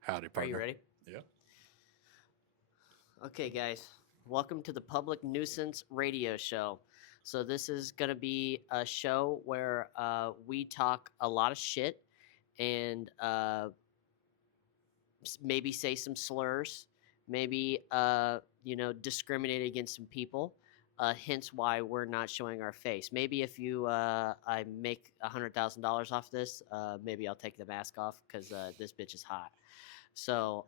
Howdy, Are partner. you ready? Yeah. Okay, guys. Welcome to the Public Nuisance Radio Show. So this is going to be a show where we talk a lot of shit and maybe say some slurs, maybe discriminate against some people. Hence why we're not showing our face. Maybe if I make $100,000 off this, maybe I'll take the mask off because this bitch is hot. So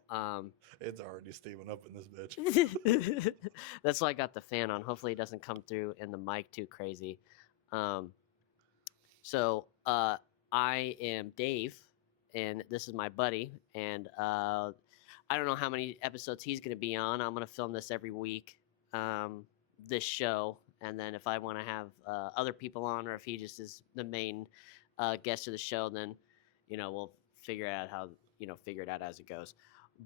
It's already steaming up in this bitch. that's why I got the fan on. Hopefully it doesn't come through in the mic too crazy. So I am Dave, and this is my buddy. And I don't know how many episodes he's going to be on. I'm going to film this every week, this show. And then if I want to have other people on, or if he just is the main guest of the show, then we'll figure it out as it goes.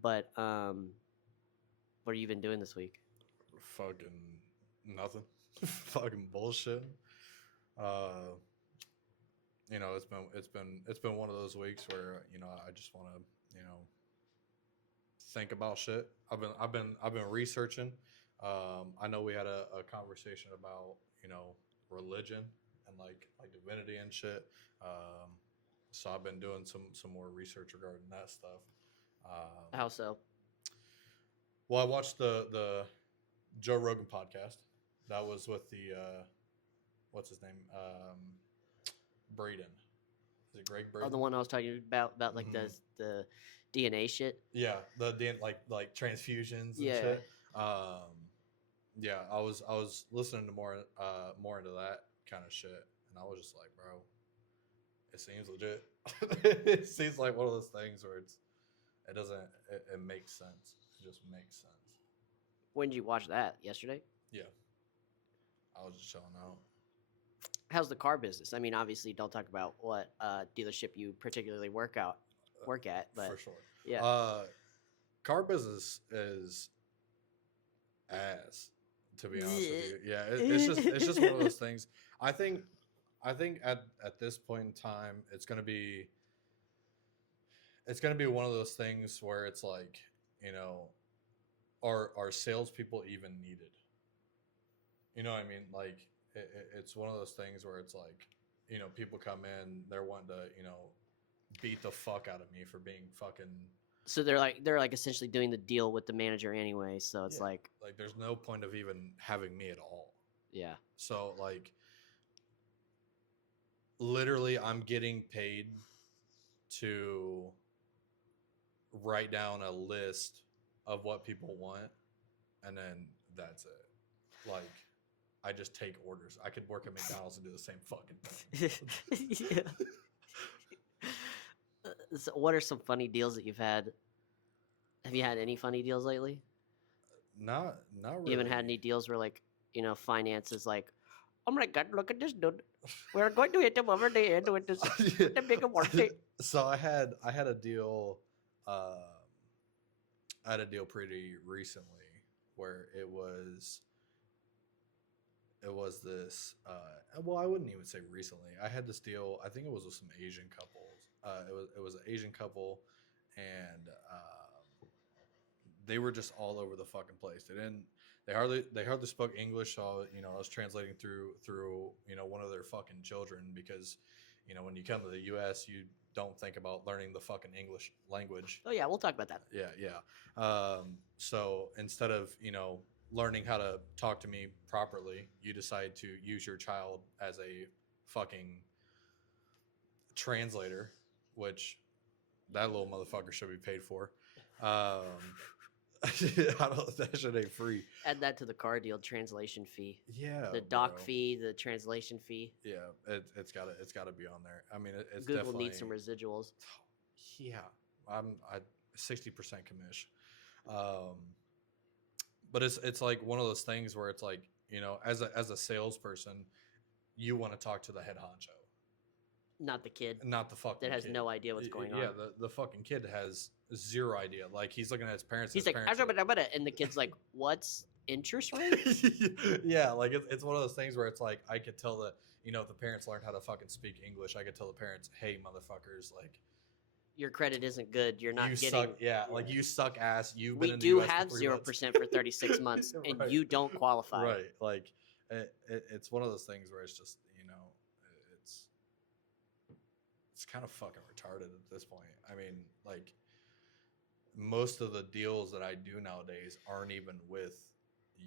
But what have you been doing this week? Fucking nothing. Fucking bullshit. It's been one of those weeks where I just want to think about shit. I've been researching. I know we had a conversation about religion and like divinity and shit. So I've been doing some more research regarding that stuff. How so? Well, I watched the Joe Rogan podcast. That was with the what's his name? Braden. Is it Greg Braden? Oh, the one I was talking about like the DNA shit. Yeah, the like transfusions and Yeah. shit. Yeah, I was listening to more into that kind of shit, and I was just like, bro, it seems legit. It seems like one of those things where it makes sense. It just makes sense. When did you watch that? Yesterday? Yeah, I was just chilling out. How's the car business? I mean, obviously, don't talk about what dealership you particularly work at, but For sure. yeah. Car business is ass, to be honest with you. Yeah, it's just one of those things. I think at this point in time, it's gonna be one of those things where it's like, are salespeople even needed? You know what I mean? Like it's one of those things where it's like, people come in, they're wanting to, beat the fuck out of me for being fucking. So they're like essentially doing the deal with the manager anyway. So it's like there's no point of even having me at all. Yeah. So like, literally, I'm getting paid to write down a list of what people want, and then that's it. Like, I just take orders. I could work at McDonald's and do the same fucking thing. Yeah. So what are some funny deals that you've had? Have you had any funny deals lately? Not really. You haven't had any deals where finance is like, oh my god, look at this dude. We're going to hit him over the head with this the big worksheet. So I had a deal. I had a deal pretty recently where it was this. Well, I wouldn't even say recently. I had this deal. I think it was with some Asian couples. It was an Asian couple, and they were just all over the fucking place. They hardly spoke English. So I was translating through one of their fucking children, because when you come to the U.S. you don't think about learning the fucking English language. Oh yeah, we'll talk about that. Yeah. So instead of learning how to talk to me properly, you decide to use your child as a fucking translator, which that little motherfucker should be paid for. That shit ain't free. Add that to the car deal, translation fee. Yeah, the doc fee, the translation fee. Yeah, it's gotta be on there. I mean, it's Google definitely needs some residuals. Yeah, I 60% commish. But it's like one of those things where it's like, as a salesperson, you want to talk to the head honcho, not the kid, not the fucking that has kid. no idea what's going on. Yeah, the fucking kid has zero idea. Like, he's looking at his parents. He's like, and the kid's like, what's interest rate? Yeah, like it's one of those things where it's like, I could tell if the parents learned how to fucking speak English, I could tell the parents, hey, motherfuckers, like, your credit isn't good. You're not you getting. suck. Yeah, like you suck ass. You've We been in the do US have for 3 months. 0% for 36 months, and Right. you don't qualify. Right. Like it's one of those things where it's just it's kind of fucking retarded at this point. I mean, like most of the deals that I do nowadays aren't even with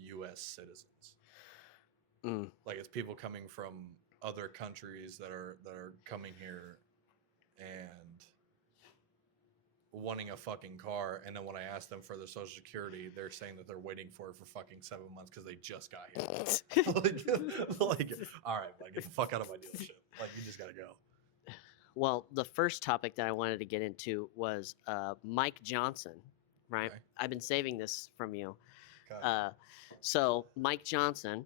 U.S. citizens. Like it's people coming from other countries that are coming here and wanting a fucking car, and then when I ask them for their social security, they're saying that they're waiting for it for fucking 7 months because they just got here. like, all right, like get the fuck out of my dealership. Like you just gotta go. Well, the first topic that I wanted to get into was Mike Johnson, right? Okay. I've been saving this from you. Okay. So Mike Johnson,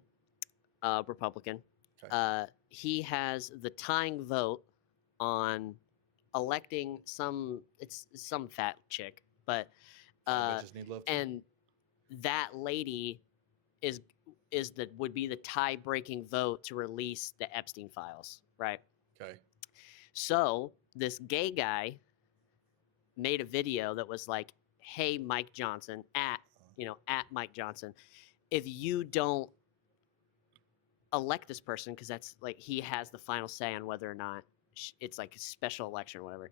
Republican, Okay. he has the tying vote on electing some fat chick, but Bitches need love too. and that lady would be the tie-breaking vote to release the Epstein files, right? Okay. So this gay guy made a video that was like, "Hey, Mike Johnson, at Mike Johnson, if you don't elect this person, because that's like he has the final say on whether or not it's like a special election or whatever,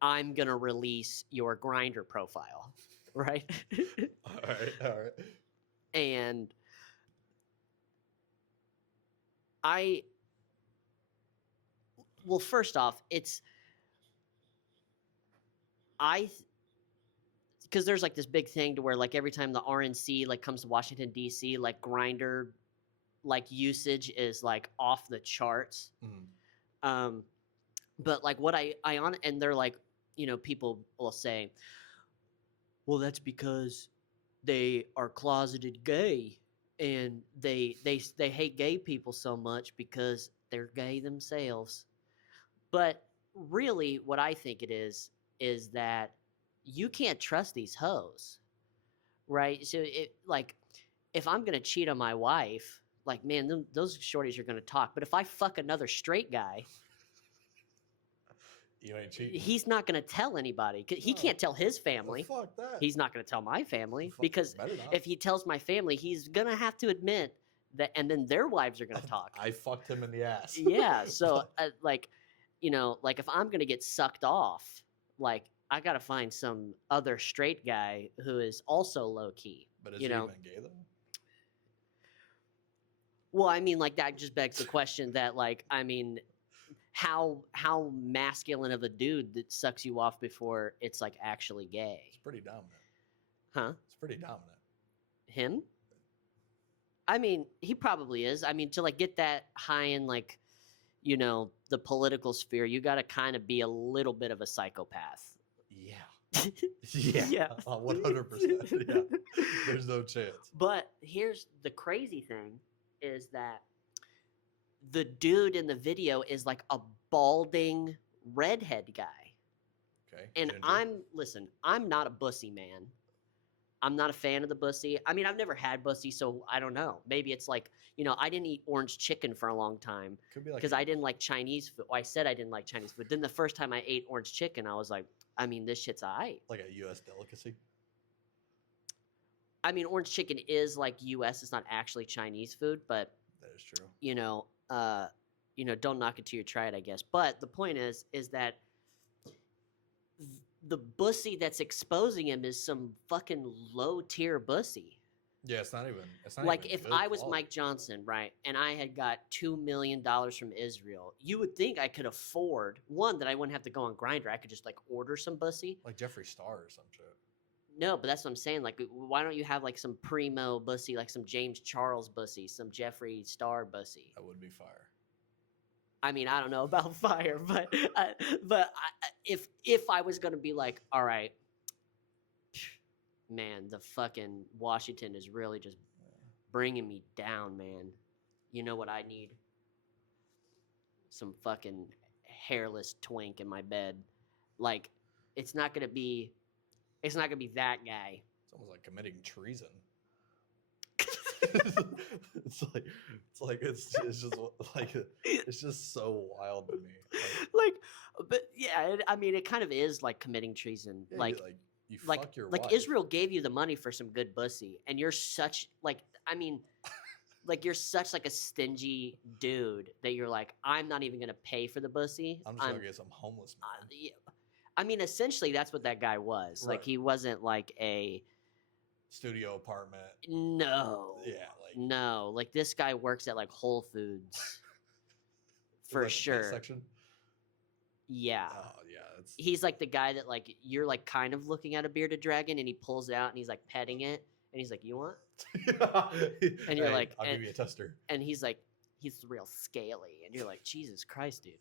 I'm gonna release your Grindr profile," right? All right. And well, first off, because there's like this big thing to where like every time the RNC like comes to Washington D.C., like Grindr like usage is like off the charts. But like what I on and they're like, people will say, well, that's because they are closeted gay and they hate gay people so much because they're gay themselves. But really what I think it is that you can't trust these hoes, right? So if I'm going to cheat on my wife, like, man, those shorties are going to talk. But if I fuck another straight guy, you ain't cheating. He's not going to tell anybody. He can't tell his family. Fuck that. He's not going to tell my family because if he tells my family, he's going to have to admit that, and then their wives are going to talk. I fucked him in the ass. Yeah. So like if I'm going to get sucked off, like I got to find some other straight guy who is also low key. But is he even gay though? Well, I mean, like that just begs the question that, like, I mean, how masculine of a dude that sucks you off before it's like actually gay? It's pretty dominant. Huh? It's pretty dominant. Him? I mean, he probably is. I mean, to like get that high in like, the political sphere, you got to kind of be a little bit of a psychopath. Yeah. Yeah. 100%. Yeah. There's no chance. But here's the crazy thing is that the dude in the video is like a balding redhead guy. Okay. And Ginger. I'm not a bussy man. I'm not a fan of the bussy. I mean, I've never had bussy, so I don't know. Maybe it's like, I didn't eat orange chicken for a long time because I didn't like Chinese food. Well, I said I didn't like Chinese food. Then the first time I ate orange chicken, I was like, I mean, this shit's aight. Like a U.S. delicacy? I mean, orange chicken is like U.S. It's not actually Chinese food, but that is true. Don't knock it till you try it, I guess. But the point is that the bussy that's exposing him is some fucking low tier bussy. Yeah, it's not even like even if good I was quality. Mike Johnson, right, and I had got $2 million from Israel, you would think I could afford one that I wouldn't have to go on Grindr. I could just like order some bussy, like Jeffree Star or some shit. No, but that's what I'm saying. Like, why don't you have like some primo bussy, like some James Charles bussy, some Jeffree Star bussy? That would be fire. I mean, I don't know about fire, but if I was gonna be like, all right, man, the fucking Washington is really just bringing me down, man. You know what I need? Some fucking hairless twink in my bed. Like, it's not gonna be that guy. It's almost like committing treason. it's just like it's just so wild to me. Like, but yeah, I mean, it kind of is like committing treason. Yeah, Like, you like, fuck your like wife. Israel gave you the money for some good pussy, and you're such like, I mean, like you're such like a stingy dude that you're like, I'm not even gonna pay for the pussy. I'm just gonna get some homeless man. Yeah. I mean, essentially, that's what that guy was. Like, Right. he wasn't like a Studio apartment. no. Yeah, no. Like, this guy works at like Whole Foods for like the pet sure. section. Yeah. Oh yeah, it's He's like the guy that like you're like kind of looking at a bearded dragon, and he pulls it out and he's like petting it, and he's like, "You want?" And you're Hey, like, I'll give you a tester. And he's like, he's real scaly, and you're like, Jesus Christ, dude.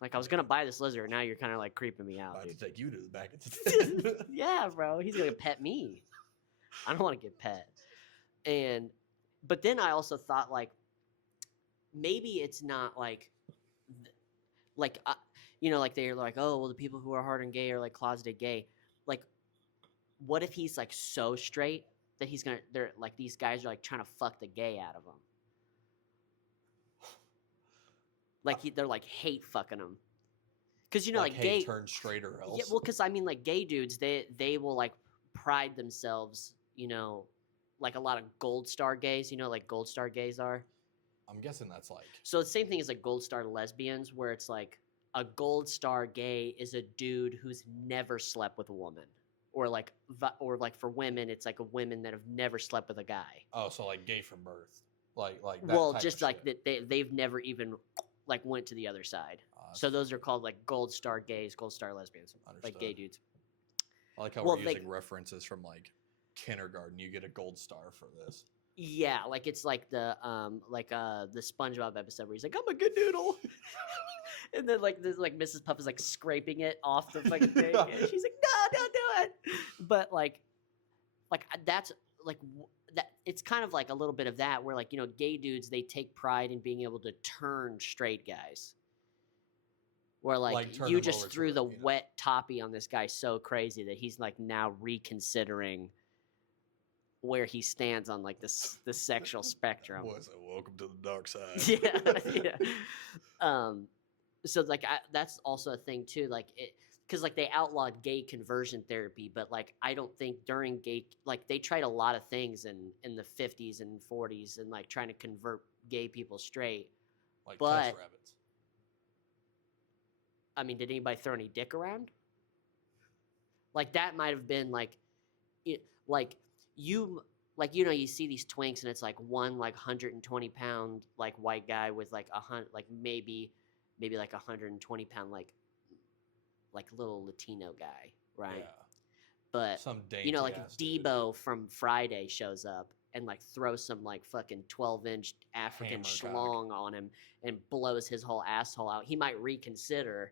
Like, I was gonna buy this lizard, now you're kind of like creeping me out, I have dude. to take you to the back of the Yeah, bro, he's gonna pet me. I don't want to get pet. But then I also thought like, maybe it's not like, you know, like they're like, oh, well, the people who are hard and gay are like closeted gay. Like, what if he's like so straight that they're like, these guys are like trying to fuck the gay out of him. Like they're like hate fucking him. Because, you know, like gay gay turn straight or else. Yeah, well, because I mean, like gay dudes, they will like pride themselves, you know, like a lot of gold star gays, you know, like gold star gays are. I'm guessing that's like. So the same thing as like gold star lesbians, where it's like a gold star gay is a dude who's never slept with a woman, or like for women, it's like a women that have never slept with a guy. Oh, so like gay from birth, like that. Well, type just of like shit. that they've never even like went to the other side. So those are called like gold star gays, gold star lesbians, like gay dudes. I like how we're using references from like kindergarten. You get a gold star for this. Yeah, like it's like the SpongeBob episode where he's like, "I'm a good noodle," and then like this like Mrs. Puff is like scraping it off the fucking thing, and she's like, "No, don't do it." But like that's like that. It's kind of like a little bit of that where like, you know, gay dudes, they take pride in being able to turn straight guys. Where like you just threw the wet toppy on this guy so crazy that he's like now reconsidering where he stands on like the sexual spectrum. Boys, welcome to the dark side. Yeah. So like that's also a thing too, like because like they outlawed gay conversion therapy, but like I don't think during gay, like they tried a lot of things in the 50s and 40s and like trying to convert gay people straight. Like but test rabbits. I mean, did anybody throw any dick around? Like that might have been like, you know, you see these twinks and it's like one like 120-pound like white guy with like maybe like 120-pound like little Latino guy, right? Yeah. But some you know, like Debo dude from Friday shows up and like throws some like fucking 12-inch African schlong on him and blows his whole asshole out. He might reconsider.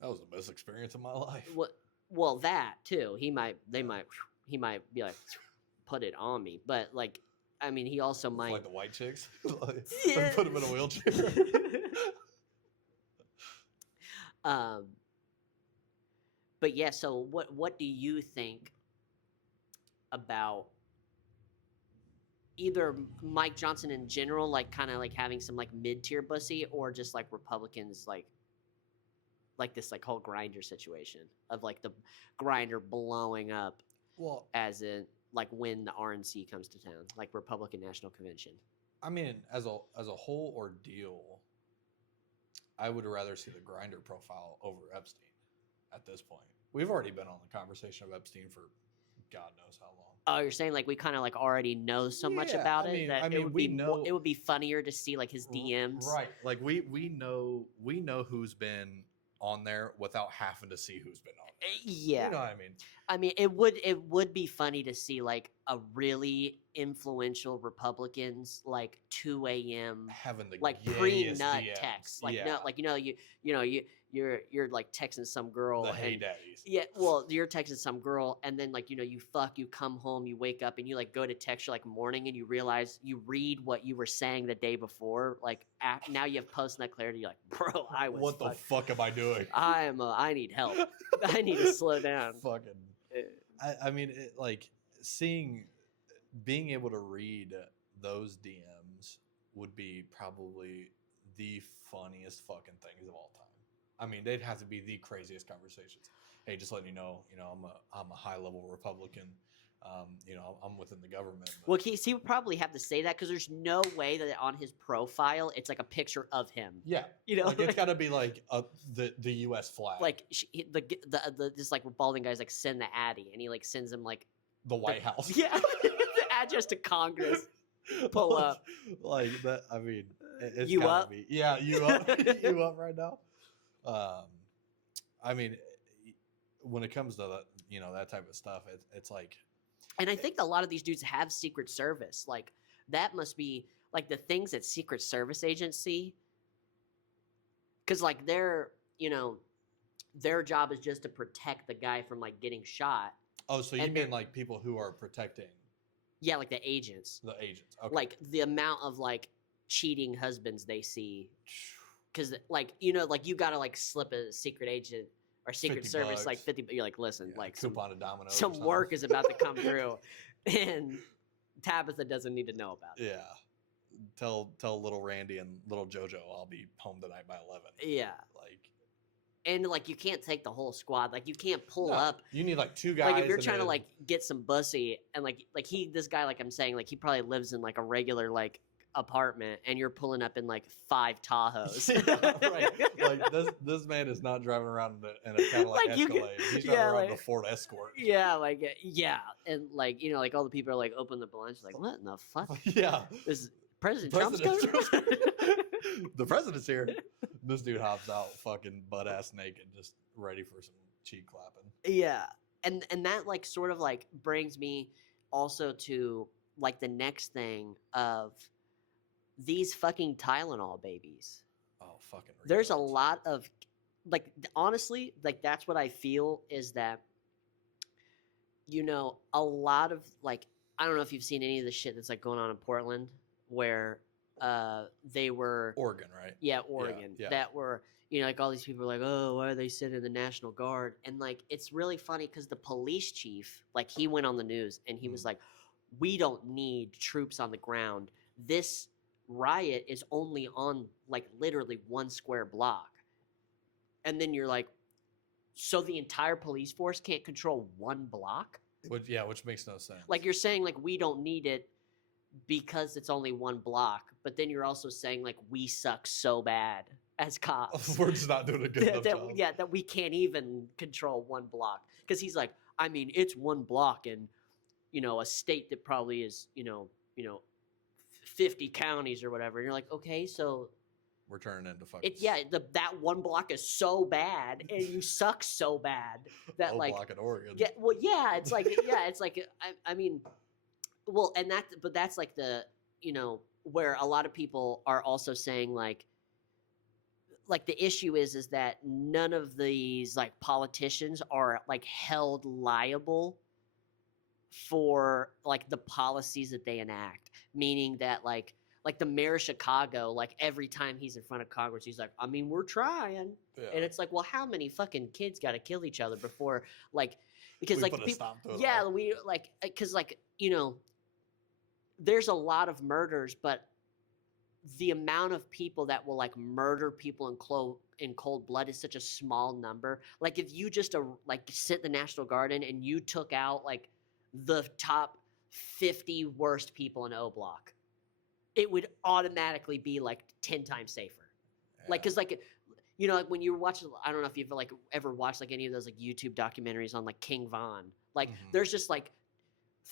That was the best experience of my life. Well, that too. He might be like, put it on me. But like, I mean, he also might like the white chicks. Yeah. Put him in a wheelchair. But yeah. So what do you think about either Mike Johnson in general, like kind of like having some like mid-tier pussy, or just like Republicans like this like whole Grinder situation of like the Grinder blowing up, well, as in like when the RNC comes to town, like Republican National Convention? I mean, as a whole ordeal, I would rather see the Grinder profile over Epstein at this point. We've already been on the conversation of Epstein for God knows how long. Oh, you're saying like we kind of like already know so much about it that it would be funnier to see like his DMs, right? Like we know who's been on there without having to see who's been on there. Yeah, you know what I mean. I mean, it would be funny to see like a really influential Republicans like 2 a.m. having the like pre-nut text, like no, like you're like texting some girl, the hey daddies. Yeah, well, you're texting some girl, and then like, you know, you come home, you wake up, and you like go to text her like morning, and you realize you read what you were saying the day before, like now you have post-nut clarity. You're like, bro, what the fuck am I doing? I need help. I need to slow down. Fucking. I mean, like seeing being able to read those DMs would be probably the funniest fucking things of all time. I mean, they'd have to be the craziest conversations. Hey, just letting you know, I'm a high level Republican. I'm within the government. But... Well, he would probably have to say that because there's no way that on his profile it's like a picture of him. Yeah, like it's got to be like the U.S. flag. Like the this like balding guy's like send the Addy, and he like sends him like the White House. Yeah, the address to Congress. Pull up like that. I mean, it's you up? Be, yeah, you up? You up right now? I mean, when it comes to that type of stuff, it's like. And I think a lot of these dudes have Secret Service. Like, that must be, like, the things that Secret Service agency... Because, like, their job is just to protect the guy from, like, getting shot. Oh, so you mean, like, people who are protecting... Yeah, like, the agents. The agents, okay. Like, the amount of, like, cheating husbands they see. Because, like, you gotta, like, slip a secret agent... Or Secret Service, bucks. Like 50. You're like, listen, like coupon of Domino's. Some work is about to come through, and Tabitha doesn't need to know about it. Yeah, tell little Randy and little JoJo I'll be home tonight by 11. Yeah, and like you can't take the whole squad. Like you can't pull up. You need like 2 guys. Like if you're trying to like get some bussy, and like this guy, like I'm saying, like he probably lives in like a regular like apartment, and you're pulling up in like 5 Tahoes. Yeah, right. Like this man is not driving around in a Cadillac Escalade. He's driving around the Ford Escort. Yeah, and like like all the people are like open the blinds, like what in the fuck? Yeah, this President Trump's coming. The president's here. This dude hops out fucking butt ass naked, just ready for some cheek clapping. Yeah, and that like sort of like brings me also to like the next thing of these fucking Tylenol babies. Oh, fucking. There's a lot of, like, honestly, like, that's what I feel is that, a lot of, like, I don't know if you've seen any of the shit that's, like, going on in Portland where they were... Oregon, right? Yeah, Oregon. Yeah. That were, like, all these people are like, oh, why are they sending the National Guard? And, like, it's really funny because the police chief, like, he went on the news and he was like, we don't need troops on the ground. This riot is only on like literally 1 square block, and then you're like, so the entire police force can't control 1 block? Which makes no sense. Like you're saying like we don't need it because it's only 1 block, but then you're also saying like we suck so bad as cops. We're just not doing a good enough job. Yeah, that we can't even control 1 block because he's like, I mean, it's 1 block in a state that probably is 50 counties or whatever. And you're like, okay, so we're turning into fucking... that 1 block is so bad, and you suck so bad that whole like block in Oregon. Yeah, well, yeah, it's like it's like I mean, well, and that's like the where a lot of people are also saying like the issue is that none of these like politicians are like held liable for like the policies that they enact, meaning that like the mayor of Chicago, like every time he's in front of Congress, he's like, I mean, we're trying. Yeah. And it's like, well, how many fucking kids got to kill each other before like, because like, we like, because like, there's a lot of murders, but the amount of people that will like murder people in cold blood is such a small number. Like if you just like sent the National Guard in and you took out like the top 50 worst people in O Block, it would automatically be like 10 times safer. Yeah. Like, cause like, like when you're watching, I don't know if you've like ever watched like any of those like YouTube documentaries on like King Von, like there's just like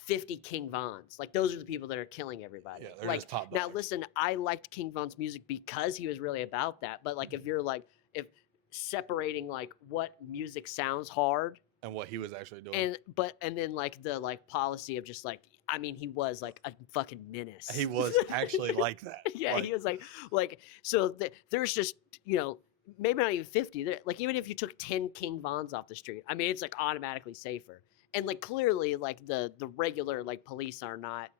50 King Vons. Like those are the people that are killing everybody. Yeah, they're like, just top now listen, I liked King Von's music because he was really about that. But like, if you're like, if separating like what music sounds hard and what he was actually doing, and then like the like policy of just like, I mean, he was like a fucking menace. He was actually like that. Yeah, like, he was like so there's just maybe not even 50. Like even if you took 10 King Vons off the street, I mean, it's like automatically safer. And like clearly, like the regular like police are not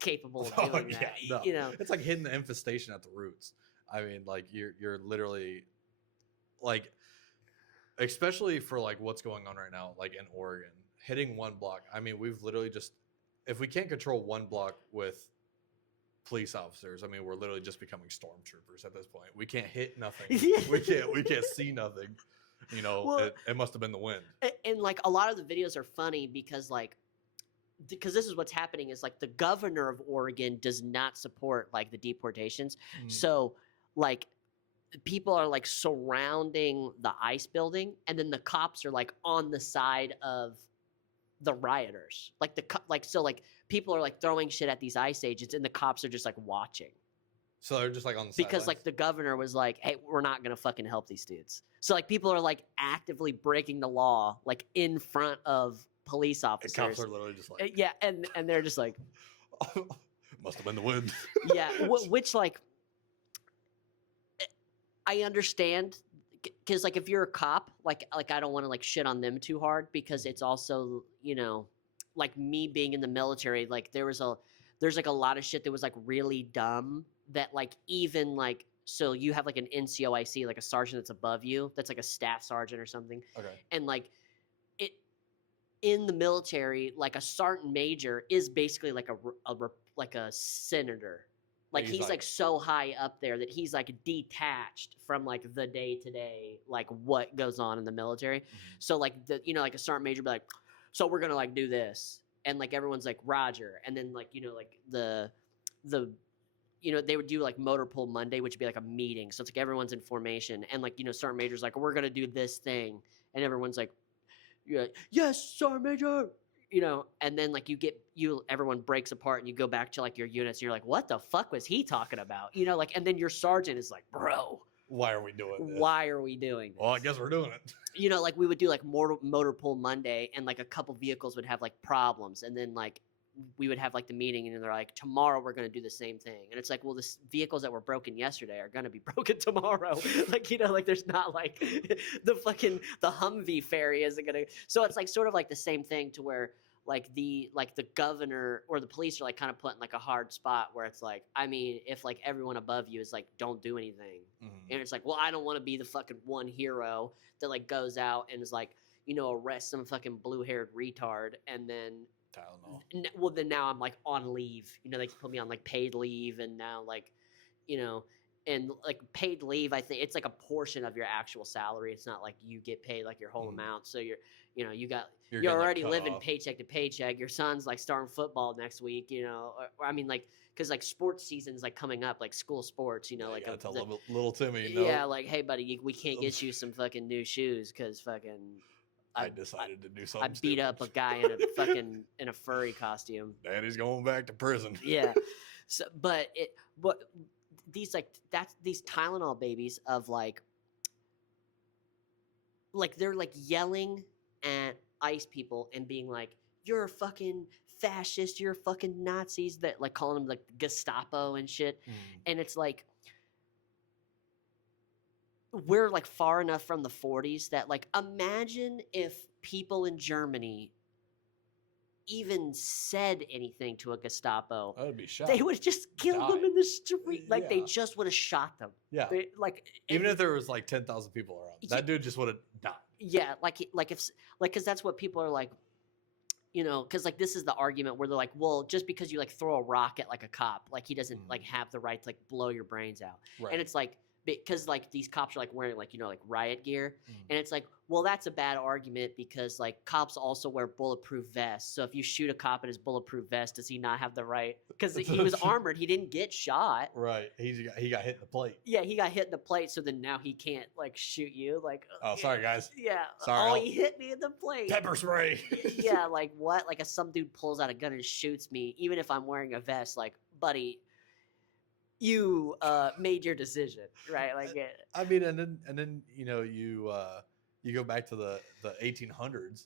capable of doing that. No. It's like hitting the infestation at the roots. I mean, like you're literally like, especially for like what's going on right now, like in Oregon, hitting 1 block. I mean, we've literally just if we can't control one block with police officers, I mean, we're literally just becoming stormtroopers at this point. We can't hit nothing. we can't see nothing. You know, Well, it must have been the wind. And like a lot of the videos are funny because this is what's happening is like the governor of Oregon does not support like the deportations. So like people are like surrounding the ICE building, and then the cops are like on the side of the rioters. Like people are like throwing shit at these ICE agents, and the cops are just like watching. So they're just like on the because sidelines? like the governor was like, "Hey, we're not gonna fucking help these dudes." So like people are like actively breaking the law like in front of police officers. The cops are literally just like, yeah, and they're just like, must have been the wind. yeah, which like I understand because like if you're a cop, like I don't want to like shit on them too hard because it's also, you know, like me being in the military, like there's like a lot of shit that was like really dumb that like even like, so you have like an NCOIC, like a sergeant that's above you, that's like a staff sergeant or something. Okay. And like it in the military, like a sergeant major is basically like a senator. Like he's like so high up there that he's like detached from like the day to day, like what goes on in the military. So like the, you know, like a sergeant major be like, so we're gonna like do this, and like everyone's like Roger, and then like, you know, like the you know, they would do like motor pool Monday, which would be like a meeting. So it's like everyone's in formation, and like, you know, sergeant major's like, we're gonna do this thing, and everyone's like, yeah, yes, sergeant major. You know, and then like everyone breaks apart and you go back to like your units and you're like, what the fuck was he talking about? You know, like, and then your sergeant is like, bro, why are we doing this? Why are we doing this? Well, I guess we're doing it. You know, like we would do like motor pool Monday, and like a couple vehicles would have like problems, and then like we would have like the meeting, and they're like, tomorrow we're going to do the same thing. And it's like, well, the vehicles that were broken yesterday are going to be broken tomorrow. Like, you know, like there's not like the Humvee ferry isn't going to. So it's like sort of like the same thing to where like the governor or the police are like kind of put in like a hard spot where it's like, I mean, if like everyone above you is like, don't do anything. And it's like, well, I don't want to be the fucking one hero that like goes out and is like, you know, arrest some fucking blue-haired retard, and then well, then now I'm like on leave. You know, they put me on like paid leave, and now like, you know, and like paid leave, I think it's like a portion of your actual salary. It's not like you get paid like your whole amount. So you're already living paycheck to paycheck. Your son's like starting football next week, you know, or I mean like, because like sports season's like coming up, like school sports, you know, like gotta tell little Timmy, you know? Yeah, like, hey buddy, we can't get you some fucking new shoes because fucking. I decided to do something. I beat up a guy in a fucking in a furry costume. Daddy's going back to prison. Yeah, so but these like these Tylenol babies of like they're like yelling at ICE people and being like, you're a fucking fascist, you're fucking Nazis, that like calling them like Gestapo and shit. And it's like, we're like far enough from the 40s that like, imagine if people in Germany even said anything to a Gestapo. I would be shocked. They would have just killed them in the street. Like they just would have shot them. Yeah. Even if there was like 10,000 people around, that dude just would have died. Yeah, because that's what people are like, you know, because like this is the argument where they're like, well, just because you like throw a rock at like a cop, like he doesn't like have the right to like blow your brains out. Right. And it's like, because like these cops are like wearing like, you know, like riot gear, and it's like, well, that's a bad argument because like cops also wear bulletproof vests. So if you shoot a cop in his bulletproof vest, does he not have the right? Because he was armored, he didn't get shot. Right, he got hit in the plate. Yeah, he got hit in the plate, so then now he can't like shoot you. Like, oh, sorry guys. Yeah, sorry. Oh, he hit me in the plate. Pepper spray. Yeah, like what? Like if some dude pulls out a gun and shoots me, even if I'm wearing a vest, like, buddy, you made your decision, right? Like, I mean, and then you know, you go back to the 1800s,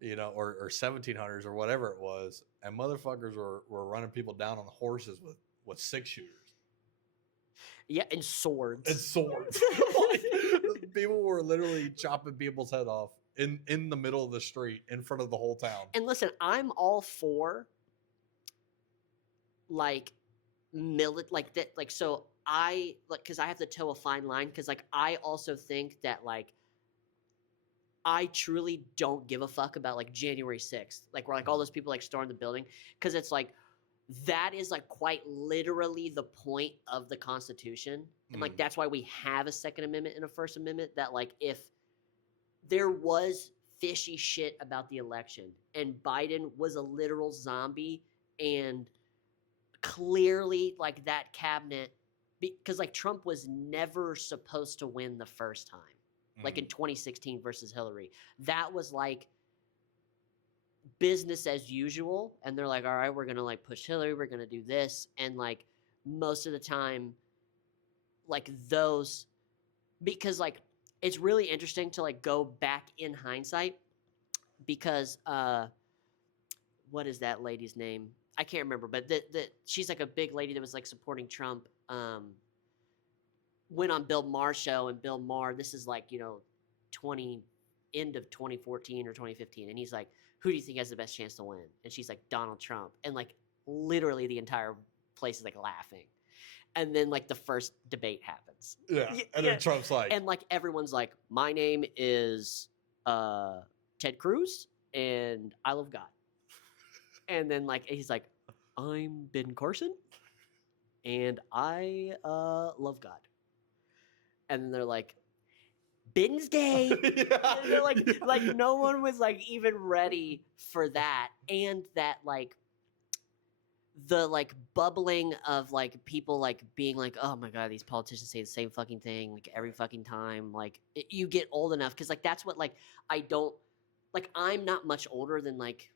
you know, or 1700s or whatever it was, and motherfuckers were running people down on horses with 6-shooters. Yeah, and swords. Like, people were literally chopping people's head off in the middle of the street in front of the whole town. And listen, I'm all for like so I like, because I have to toe a fine line, because like I also think that like I truly don't give a fuck about like January 6th, like where like all those people like stormed the building, because it's like that is like quite literally the point of the Constitution, and like that's why we have a Second Amendment and a First Amendment. That like if there was fishy shit about the election and Biden was a literal zombie and clearly like that cabinet, because like Trump was never supposed to win the first time, like in 2016 versus Hillary. That was like business as usual, and they're like, all right, we're gonna like push Hillary, we're gonna do this, and like most of the time like those, because like it's really interesting to like go back in hindsight, because what is that lady's name? I can't remember, but she's like a big lady that was like supporting Trump. Went on Bill Maher's show, and Bill Maher, this is like, you know, end of 2014 or 2015, and he's like, who do you think has the best chance to win? And she's like, Donald Trump. And like literally the entire place is like laughing. And then like the first debate happens. Yeah. And then Trump's like, and like everyone's like, my name is Ted Cruz and I love God. And then like he's like, I'm Ben Carson and I love God. And then they're like, Ben's gay. yeah, And they're like no one was like even ready for that. And that like the like bubbling of like people like being like, oh my God, these politicians say the same fucking thing like every fucking time. Like you get old enough, because like that's what like I don't like. I'm not much older than like,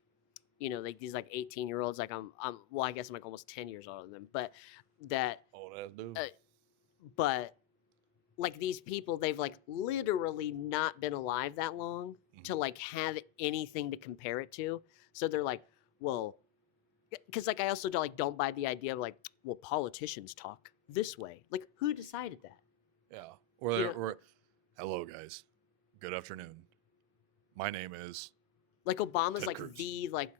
you know, like these like 18-year-olds. Like I'm well, I guess I'm like almost 10 years older than them, but that old ass dude. But like these people, they've like literally not been alive that long to like have anything to compare it to. So they're like, well, because like I also don't buy the idea of like, well, politicians talk this way. Like who decided that? Yeah. Or hello guys, good afternoon. My name is like Obama's Ted like Cruz. The like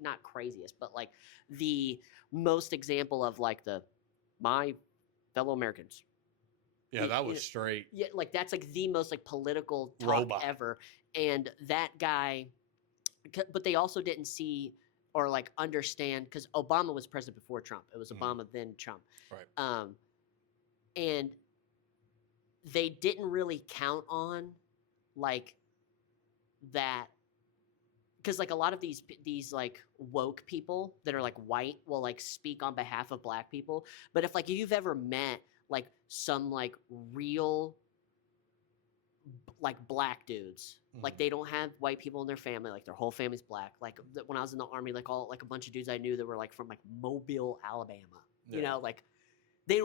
not craziest, but like the most example of like my fellow Americans. Yeah, that was straight. Yeah, like that's like the most like political talk Robot. ever. And that guy, but they also didn't see or like understand, because Obama was president before Trump. It was Obama then Trump. Right. And they didn't really count on like that, because like a lot of these like woke people that are like white will like speak on behalf of black people. But if like you've ever met like some like real like black dudes, like they don't have white people in their family, like their whole family's black. Like when I was in the army, like all like a bunch of dudes I knew that were like from like Mobile, Alabama. You know, like they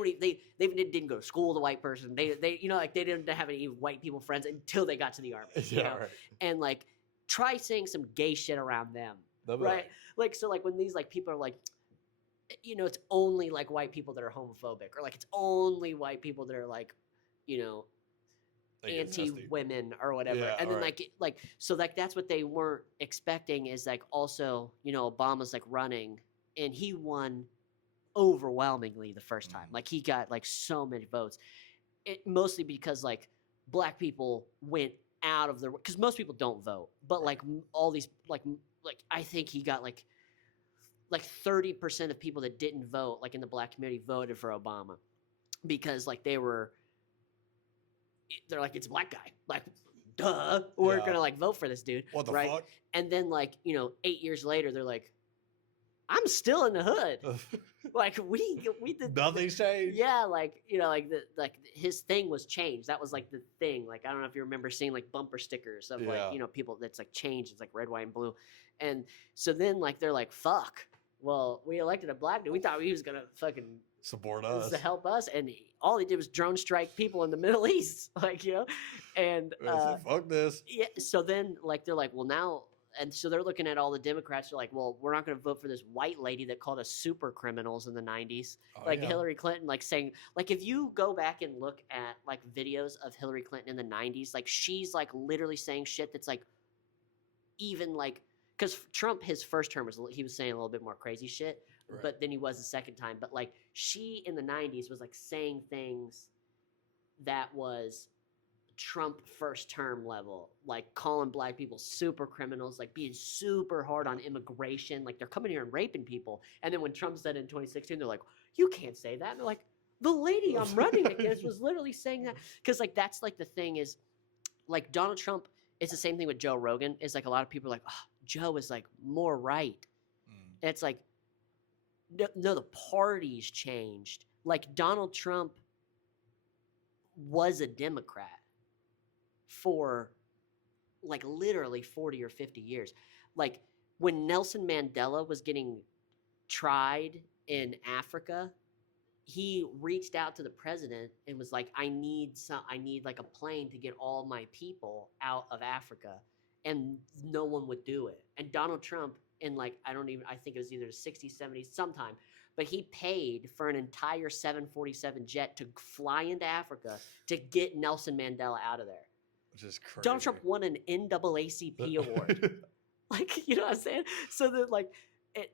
didn't go to school with a white person. They you know, like they didn't have any white people friends until they got to the army. You know? Right. And like try saying some gay shit around them, right? Like so like when these like people are like, you know, it's only like white people that are homophobic, or like it's only white people that are like, you know, anti-women or whatever. Yeah, and then like so like that's what they weren't expecting, is like also, you know, Obama's like running and he won overwhelmingly the first time. Like he got like so many votes. It mostly because like black people went out of their, because most people don't vote, but like all these like I think he got like 30% of people that didn't vote like in the black community voted for Obama, because like they're like, it's a black guy, like duh, we're gonna like vote for this dude. What the right? fuck? And then like, you know, 8 years later they're like, I'm still in the hood. Like we did Nothing's changed. Yeah, like, you know, like his thing was changed. That was like the thing. Like I don't know if you remember seeing like bumper stickers of like, you know, people that's like changed. It's like red, white, and blue. And so then like they're like, fuck. Well, we elected a black dude. We thought he was gonna fucking Support us. to help us, and all he did was drone strike people in the Middle East. Like, you know, and fuck this. yeah. So then like they're like, well now. And so they're looking at all the Democrats. They're like, well, we're not going to vote for this white lady that called us super criminals in the 90s. Hillary Clinton, like saying, like, if you go back and look at like videos of Hillary Clinton in the 90s, like she's like literally saying shit that's like, even like, because Trump, his first term, he was saying a little bit more crazy shit, but then he was the second time. But like she in the 90s was like saying things that was Trump first term level, like calling black people super criminals, like being super hard on immigration, like they're coming here and raping people. And then when Trump said it in 2016, they're like, you can't say that. And they're like, the lady I'm running against was literally saying that. Because like that's like the thing is, like Donald Trump, it's the same thing with Joe Rogan. Is like a lot of people are like, oh, Joe is like more right. And it's like, no, the party's changed. Like Donald Trump was a Democrat for like literally 40 or 50 years. Like when Nelson Mandela was getting tried in Africa, he reached out to the president and was like, I need like a plane to get all my people out of Africa. And no one would do it. And Donald Trump in like, I think it was either the 60s, 70s, sometime, but he paid for an entire 747 jet to fly into Africa to get Nelson Mandela out of there. Which is crazy. Donald Trump won an NAACP award. Like, you know what I'm saying? So that like,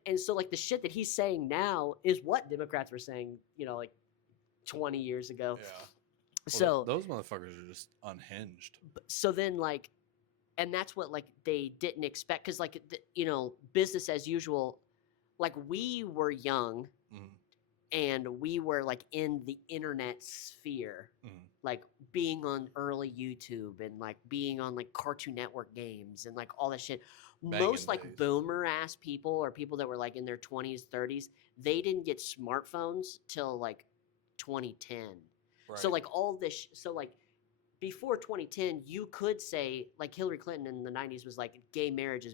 and so like the shit that he's saying now is what Democrats were saying, you know, like 20 years ago. Yeah. Well, So those motherfuckers are just unhinged. so then like, and that's what like they didn't expect, because like you know, business as usual. Like we were young, and we were like in the internet sphere, like being on early YouTube and like being on like Cartoon Network games and like all that shit. Most like days. boomer ass people or people that were like in their 20s, 30s, they didn't get smartphones till like 2010. Right. So like all this, so like before 2010, you could say like Hillary Clinton in the 90s was like gay marriages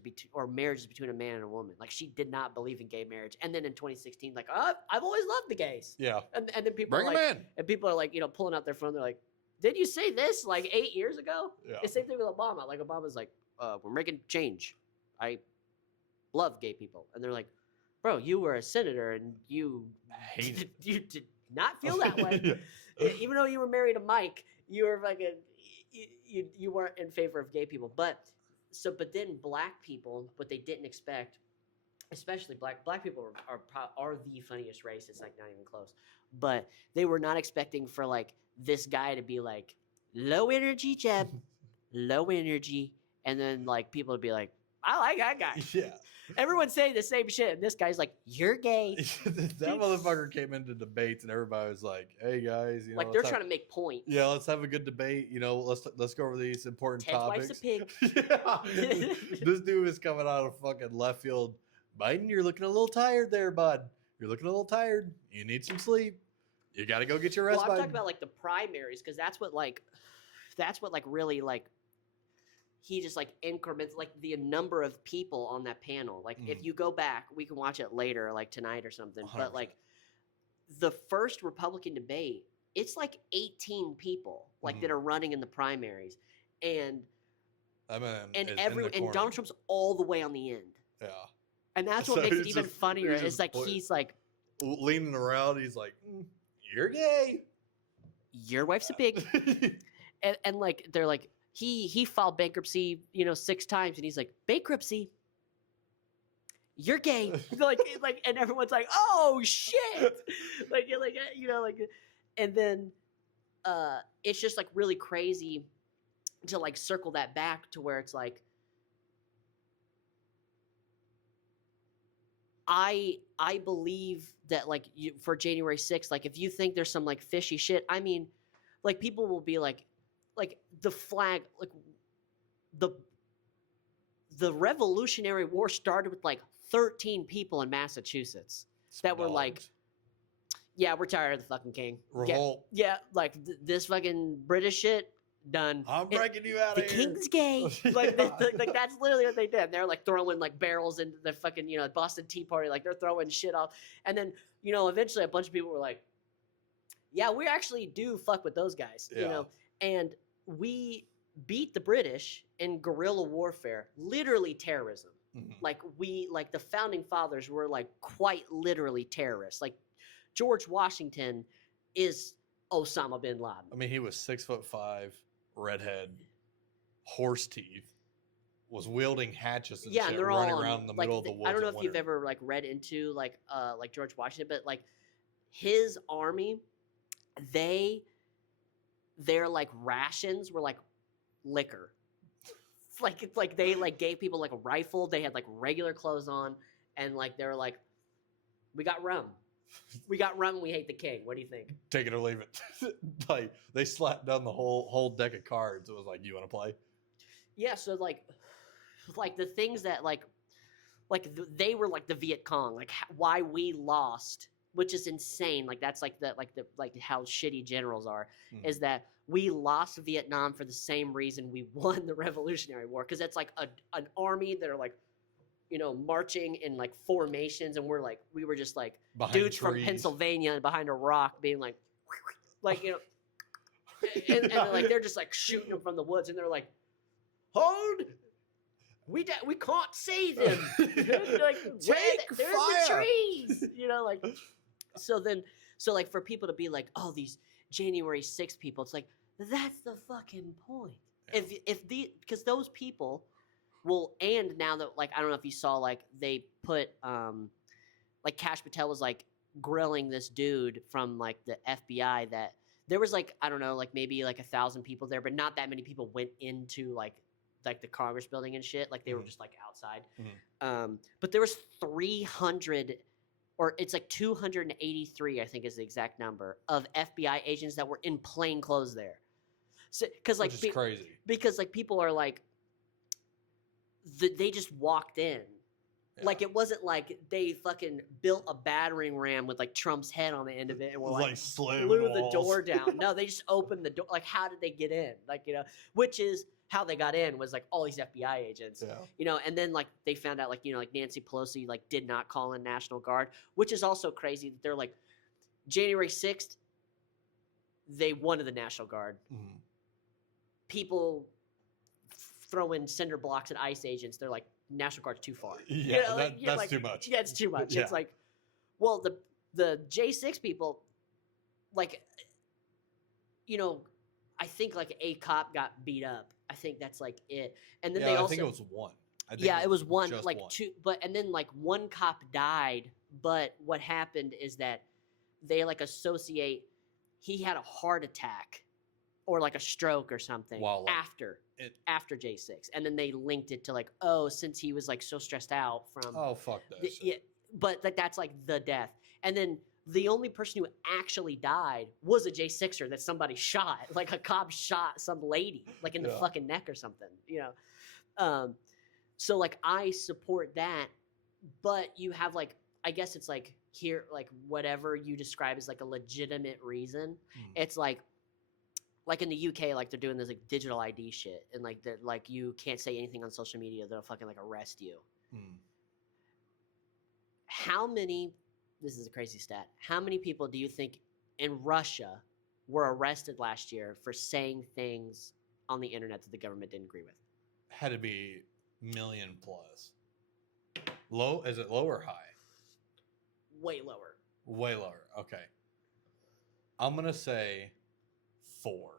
marriages between a man and a woman. Like she did not believe in gay marriage. And then in 2016, like, oh, I've always loved the gays. Yeah. And then people Bring are them like, in. and people are like, you know, pulling out their phone. They're like, did you say this like 8 years ago? Yeah. The same thing with Obama. Like Obama's like, we're making change. I love gay people. And they're like, bro, you were a senator and you Hate it. you did not feel that way. Yeah. Even though you were married to Mike, you were fucking, you weren't in favor of gay people. But then black people, what they didn't expect, especially black people are the funniest race. It's like not even close. But they were not expecting for like this guy to be like low energy, Jeb, low energy, and then like people would be like, I like that guy. Yeah. Everyone's saying the same shit, and this guy's like, "You're gay." That motherfucker came into debates, and everybody was like, "Hey guys, you know, Like they're trying to make points. Yeah, let's have a good debate. You know, let's go over these important Ted's topics." wife's a pig. Yeah. This dude is coming out of fucking left field. Biden, you're looking a little tired there, bud. You're looking a little tired. You need some sleep. You got to go get your rest. Well, I'm Biden. talking about like the primaries, because that's what really like he just like increments like the number of people on that panel. Like if you go back, we can watch it later, like tonight or something. 100%. But like the first Republican debate, it's like 18 people like that are running in the primaries, and and Donald Trump's all the way on the end. Yeah. And that's what So makes it he's even just- funnier. he's It's just like put- he's like, leaning around. He's like, "You're gay." your wife's a pig. and like they're like he filed bankruptcy, you know, 6 times, and he's like, bankruptcy, you're gay. like and everyone's like, oh shit. like you know, like, and then it's just like really crazy to like circle that back to where it's like I believe that like for January 6th, like if you think there's some like fishy shit, I mean, like people will be like the flag, like the Revolutionary War started with like 13 people in Massachusetts that were like, yeah, we're tired of the fucking king. Revolt. Yeah, like this fucking British shit, done. I'm breaking you out The of here. king's gay. Like, like that's literally what they did. They're like throwing like barrels into the fucking, you know, Boston Tea Party. Like they're throwing shit off. And then, you know, eventually a bunch of people were like, yeah, we actually do fuck with those guys, you know. And we beat the British in guerrilla warfare, literally terrorism. Like the founding fathers were like quite literally terrorists. Like George Washington is Osama bin Laden. I mean, he was 6'5", redhead, horse teeth, was wielding hatchets and yeah, shit, and they're running all around in the like, middle of the woods. I don't know in if you've winter. ever like read into like George Washington, but like his army, they their like rations were like liquor. It's like they like gave people like a rifle. They had like regular clothes on, and like they were like, "We got rum. We got rum. We hate the king. What do you think?" Take it or leave it. Like they slapped down the whole deck of cards. It was like, you want to play? Yeah. So like the things that they were like the Viet Cong, like why we lost, which is insane. Like that's like how shitty generals are, is that we lost Vietnam for the same reason we won the Revolutionary War, because it's like an army that are like, you know, marching in like formations, and we were just like Behind dudes from trees. Pennsylvania behind a rock being like you know, and like they're just like shooting them from the woods, and they're like, hold. We can't see them. Like, they're in the trees. You know, like so like for people to be like, oh, these January 6th people, it's like that's the fucking point. Yeah. Because those people will, and now that like I don't know if you saw, like they put like Kash Patel was like grilling this dude from like the FBI, that there was like, I don't know, like maybe like 1,000 people there, but not that many people went into like the Congress building and shit. Like they were just like outside. But there was 300, or it's like 283, I think is the exact number, of FBI agents that were in plain clothes there. So, because like, which is crazy. Because like people are like, they just walked in. Yeah. Like it wasn't like they fucking built a battering ram with like Trump's head on the end of it and were like blew the door down. No, they just opened the door. Like how did they get in? Like, you know, which is how they got in, was like all these FBI agents. Yeah. You know, and then like they found out like, you know, like Nancy Pelosi like did not call in National Guard, which is also crazy that they're like January 6th, they wanted the National Guard. Mm-hmm. People throwing cinder blocks at ICE agents, they're like, National Guard's too far. Yeah, you know, that's like, too much. Yeah, it's too much. Yeah. It's like, well, the J6 people, like, you know, I think like a cop got beat up. I think that's like it. And then they also, I think it was one. It was one, like one. two, and then like one cop died. But what happened is that they like associate he had a heart attack or like a stroke or something after J6, and then they linked it to like, oh, since he was like so stressed out from fuck that shit. Yeah, but like that's like the death. And then the only person who actually died was a J6er that somebody shot. Like a cop shot some lady like in the fucking neck or something, you know. So like I support that, but you have like, I guess it's like here, like whatever you describe as like a legitimate reason. It's like in the UK, like they're doing this like digital ID shit, and like that, like you can't say anything on social media, they'll fucking like arrest you. How many? This is a crazy stat. How many people do you think in Russia were arrested last year for saying things on the internet that the government didn't agree with? Had to be million plus. Low? Is it low or high? Way lower. Way lower. Okay. I'm gonna say 4.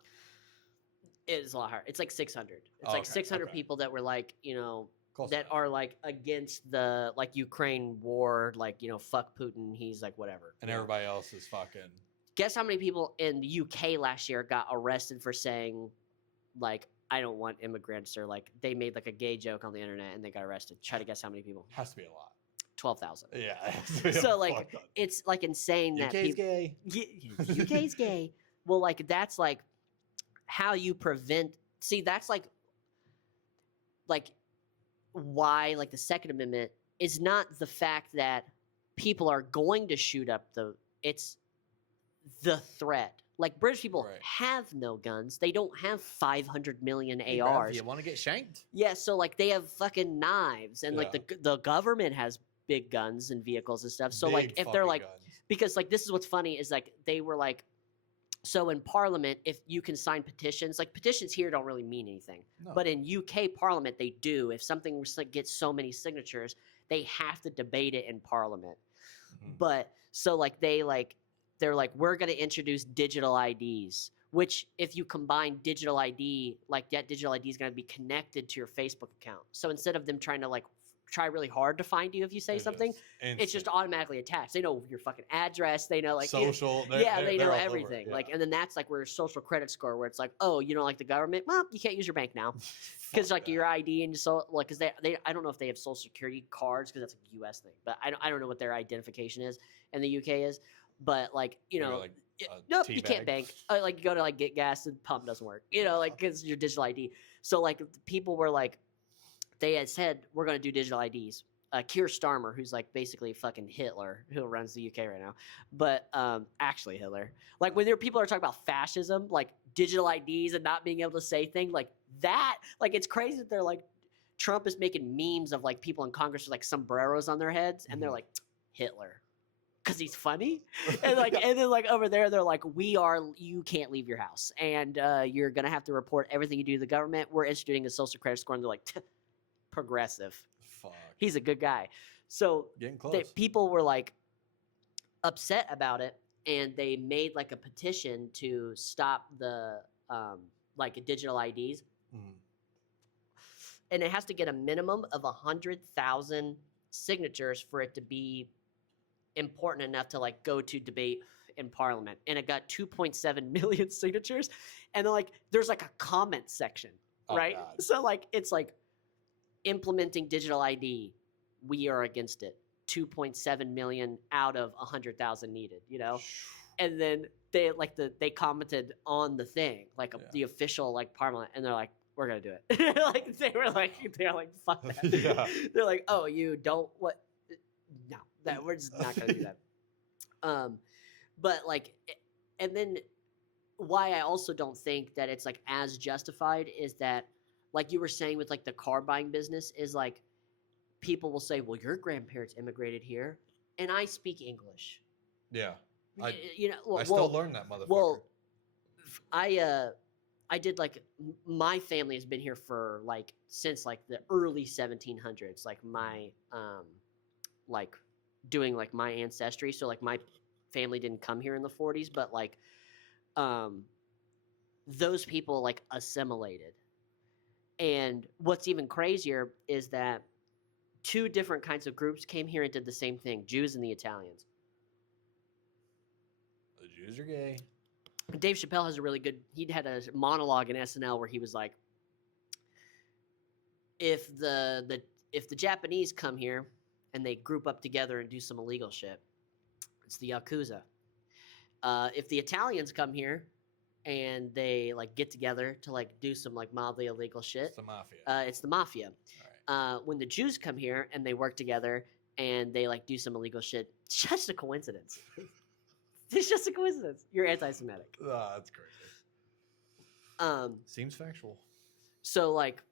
It is a lot higher. It's like 600. It's like 600 people that were like, you know, close that enough. are like against the like Ukraine war, like, you know, fuck Putin, he's like whatever. And everybody else is fucking. Guess how many people in the UK last year got arrested for saying like, I don't want immigrants, or like they made like a gay joke on the internet and they got arrested. Try to guess how many people. Has to be a lot. 12,000. Yeah. So like it's like insane that UK's gay. UK's gay. Well, like that's like how you prevent. See, that's like why like the Second Amendment is not the fact that people are going to shoot up it's the threat. Like British people have no guns. They don't have 500 million ARs. You want to get shanked? Yeah, so like they have fucking knives, and like the government has big guns and vehicles and stuff. So like if they're like guns. Because like this is what's funny is like they were like, so in Parliament, if you can sign petitions, like petitions here don't really mean anything, but in UK Parliament they do. If something gets so many signatures, they have to debate it in Parliament. But so like they're like, we're going to introduce digital IDs, which if you combine digital ID, like that digital ID is going to be connected to your Facebook account. So instead of them trying to like try really hard to find you if you say something. It's just automatically attached. They know your fucking address. They know like social. They know everything. Like, and then that's like where social credit score, where it's like, oh, you don't like the government? Well, you can't use your bank now because like your ID and so like because they I don't know if they have social security cards because that's a U.S. thing, but I don't know what their identification is in the U.K. is, but like nope, you can't bank. Like you go to like get gas and pump doesn't work. Like because your digital ID. So like people were like, they had said we're going to do digital IDs. Keir Starmer, who's like basically fucking Hitler, who runs the UK right now, but actually Hitler. Like when people are talking about fascism, like digital IDs and not being able to say things like that, like it's crazy that they're like Trump is making memes of like people in Congress with like sombreros on their heads, and they're like Hitler. Because he's funny, and like, and then like over there, they're like, you can't leave your house, and you're gonna have to report everything you do to the government. We're instituting a social credit score, and they're like, progressive. Fuck. He's a good guy. So getting close. People were like upset about it, and they made like a petition to stop the like digital IDs, and it has to get a minimum of 100,000 signatures for it to be important enough to like go to debate in Parliament, and it got 2.7 million signatures, and then like there's like a comment section, right? God. So like it's like implementing digital ID, we are against it. 2.7 million out of 100,000 needed, and then they commented on the thing like the official like Parliament, and they're like, we're gonna do it. Like they're like fuck that. Yeah. They're like, oh, you don't what? No, that we're just not gonna do that. But like, and then why I also don't think that it's like as justified is that, like you were saying with like the car buying business, is like people will say, well, your grandparents immigrated here, and I speak English. Yeah, I still learned that, motherfucker. Well, I did like my family has been here for like since like the early 1700s. Like my like doing like my ancestry, so like my family didn't come here in the 40s, but like those people like assimilated. And what's even crazier is that two different kinds of groups came here and did the same thing: Jews and the Italians. The Jews are gay. Dave Chappelle has a really good, he had a monologue in SNL where he was like, if the Japanese come here and they group up together and do some illegal shit, it's the Yakuza. If the Italians come here and they like get together to like do some like mildly illegal shit, it's the mafia. It's the mafia. Right. When the Jews come here and they work together and they like do some illegal shit, it's just a coincidence. It's just a coincidence. You're anti-Semitic. That's crazy. Seems factual. So like,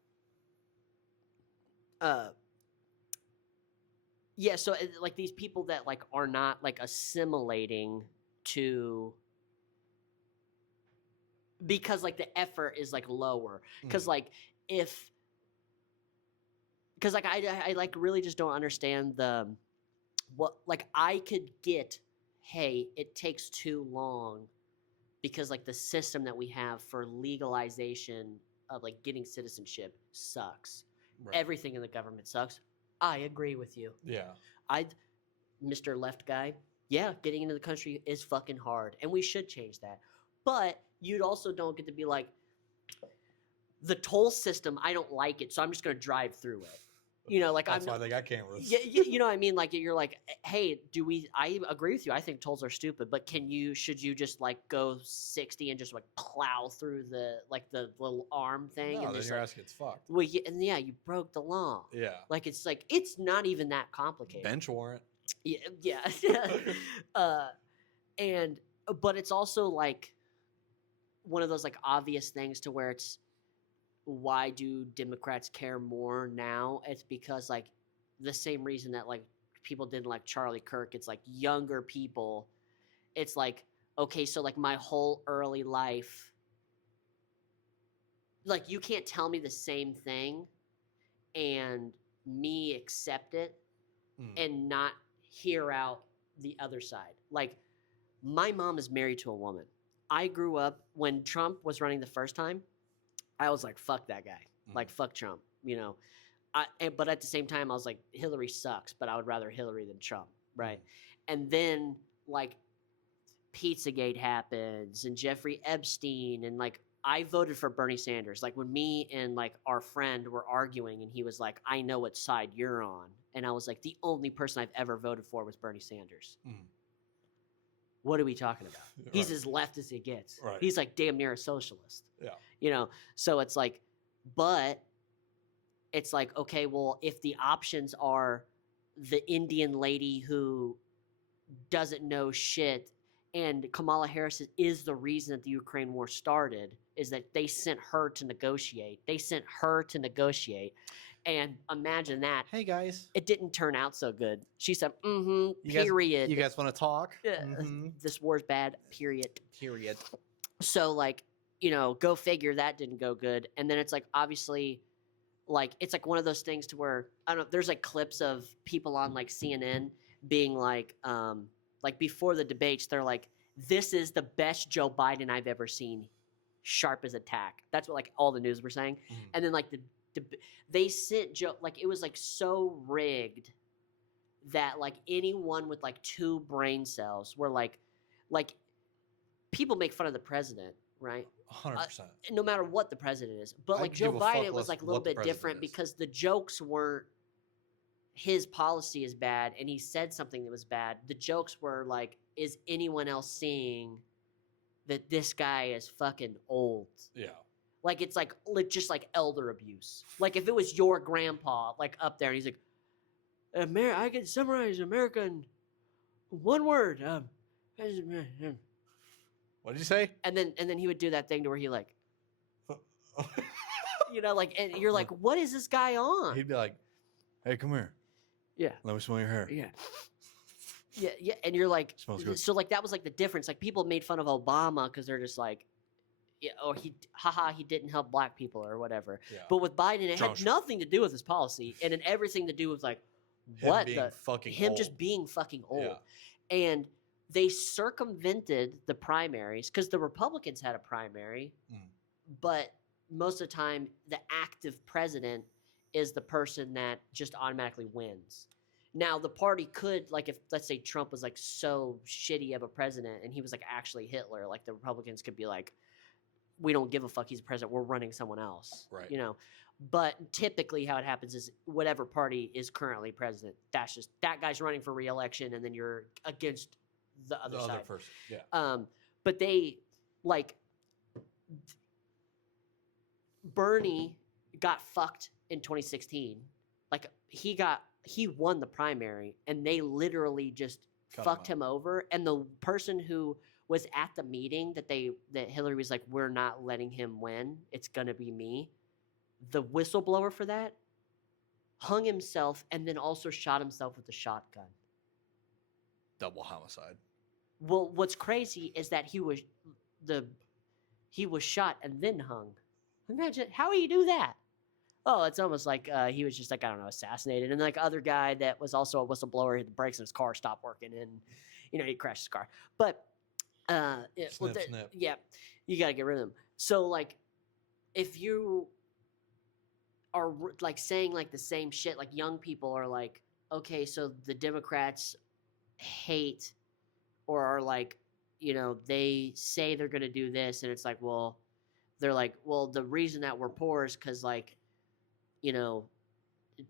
yeah. So like these people that like are not like assimilating to, because like the effort is like lower. Because like because like I like really just don't understand what like I could get. Hey, it takes too long because like the system that we have for legalization of like getting citizenship sucks. Right. Everything in the government sucks. I agree with you. Yeah. Mr. Left guy, yeah, getting into the country is fucking hard, and we should change that. But you also don't get to be like, the toll system, I don't like it, so I'm just going to drive through it. Like that's why they got cameras. Yeah, you know what I mean? Like you're like, hey, I agree with you. I think tolls are stupid, but should you just like go 60 and just like plow through the little arm thing? No, and then your ass gets fucked. Well, you broke the law. Yeah. Like it's not even that complicated. Bench warrant. Yeah. But it's also like one of those like obvious things to where it's, why do Democrats care more now? It's because like the same reason that like people didn't like Charlie Kirk. It's like younger people. It's like, okay, so like my whole early life, like you can't tell me the same thing and me accept it and not hear out the other side. Like my mom is married to a woman. I grew up when Trump was running the first time. I was like, fuck that guy. Like, fuck Trump, but at the same time, I was like, Hillary sucks, but I would rather Hillary than Trump, right? And then like Pizzagate happens and Jeffrey Epstein, and like I voted for Bernie Sanders. Like when me and like our friend were arguing, and he was like, "I know what side you're on," and I was like, "The only person I've ever voted for was Bernie Sanders." What are we talking about? He's as left as it gets. Right. He's like damn near a socialist. Yeah. You know, so it's like, but it's like, okay, well, if the options are the Indian lady who doesn't know shit, and Kamala Harris is the reason that the Ukraine war started, is that they sent her to negotiate. And imagine that. Hey guys. It didn't turn out so good. She said, period. You guys want to talk? This war's bad, period. Period. So, like, you know, go figure, that didn't go good. And then it's like, obviously, like, it's like one of those things to where, I don't know, there's like clips of people on like CNN being like before the debates, they're like, this is the best Joe Biden I've ever seen. Sharp as a tack. That's what like all the news were saying. And then like they sent Joe, like it was like so rigged that like anyone with like 2 brain cells were like people make fun of the president, right? 100%. No matter what the president is. But like Joe Biden was like a little bit different because the jokes weren't his policy is bad and he said something that was bad. The jokes were like, is anyone else seeing that this guy is fucking old? Yeah. Like it's like just like elder abuse. Like if it was your grandpa like up there and he's like, I can summarize America in one word. What did you say? And then he would do that thing to where he like, you know, like, and you're like, what is this guy on? He'd be like, hey, come here. Yeah. Let me smell your hair. Yeah. Yeah. And you're like, smells good. So like that was like the difference. Like people made fun of Obama because they're just like, yeah, or he didn't help black people or whatever. Yeah. But with Biden, it had nothing to do with his policy, and then everything to do with like him just being fucking old. Yeah. And they circumvented the primaries because the Republicans had a primary, but most of the time the active president is the person that just automatically wins. Now the party could, like, if let's say Trump was like so shitty of a president and he was like actually Hitler, like the Republicans could be like, we don't give a fuck, he's president, we're running someone else. Right. You know. But typically how it happens is whatever party is currently president, that's just that guy's running for re-election and then you're against the other side. Person. Yeah. But they like Bernie got fucked in 2016. Like he won the primary and they literally just fucked him over. And the person who was at the meeting that Hillary was like, we're not letting him win, it's gonna be me. The whistleblower for that hung himself and then also shot himself with a shotgun. Double homicide. Well, what's crazy is that he was shot and then hung. Imagine how do you do that? Oh, it's almost like he was just like, I don't know, assassinated. And like other guy that was also a whistleblower, the brakes in his car stopped working, and you know he crashed his car. But snip. Yeah, you gotta get rid of them. So like, if you are like saying like the same shit, like young people are like, okay, so the Democrats hate or are like, you know, they say they're gonna do this, and it's like, well, they're like, well, the reason that we're poor is because like, you know,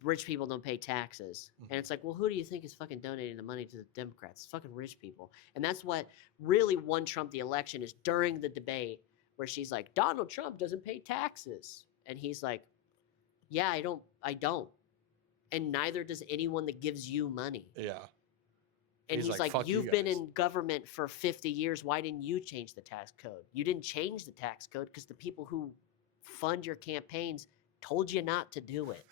rich people don't pay taxes. And it's like, well, who do you think is fucking donating the money to the Democrats? It's fucking rich people. And that's what really won Trump the election, is during the debate where she's like, Donald Trump doesn't pay taxes. And he's like, yeah, I don't. And neither does anyone that gives you money. Yeah. And he's like, you've been in government for 50 years. Why didn't you change the tax code? You didn't change the tax code because the people who fund your campaigns told you not to do it.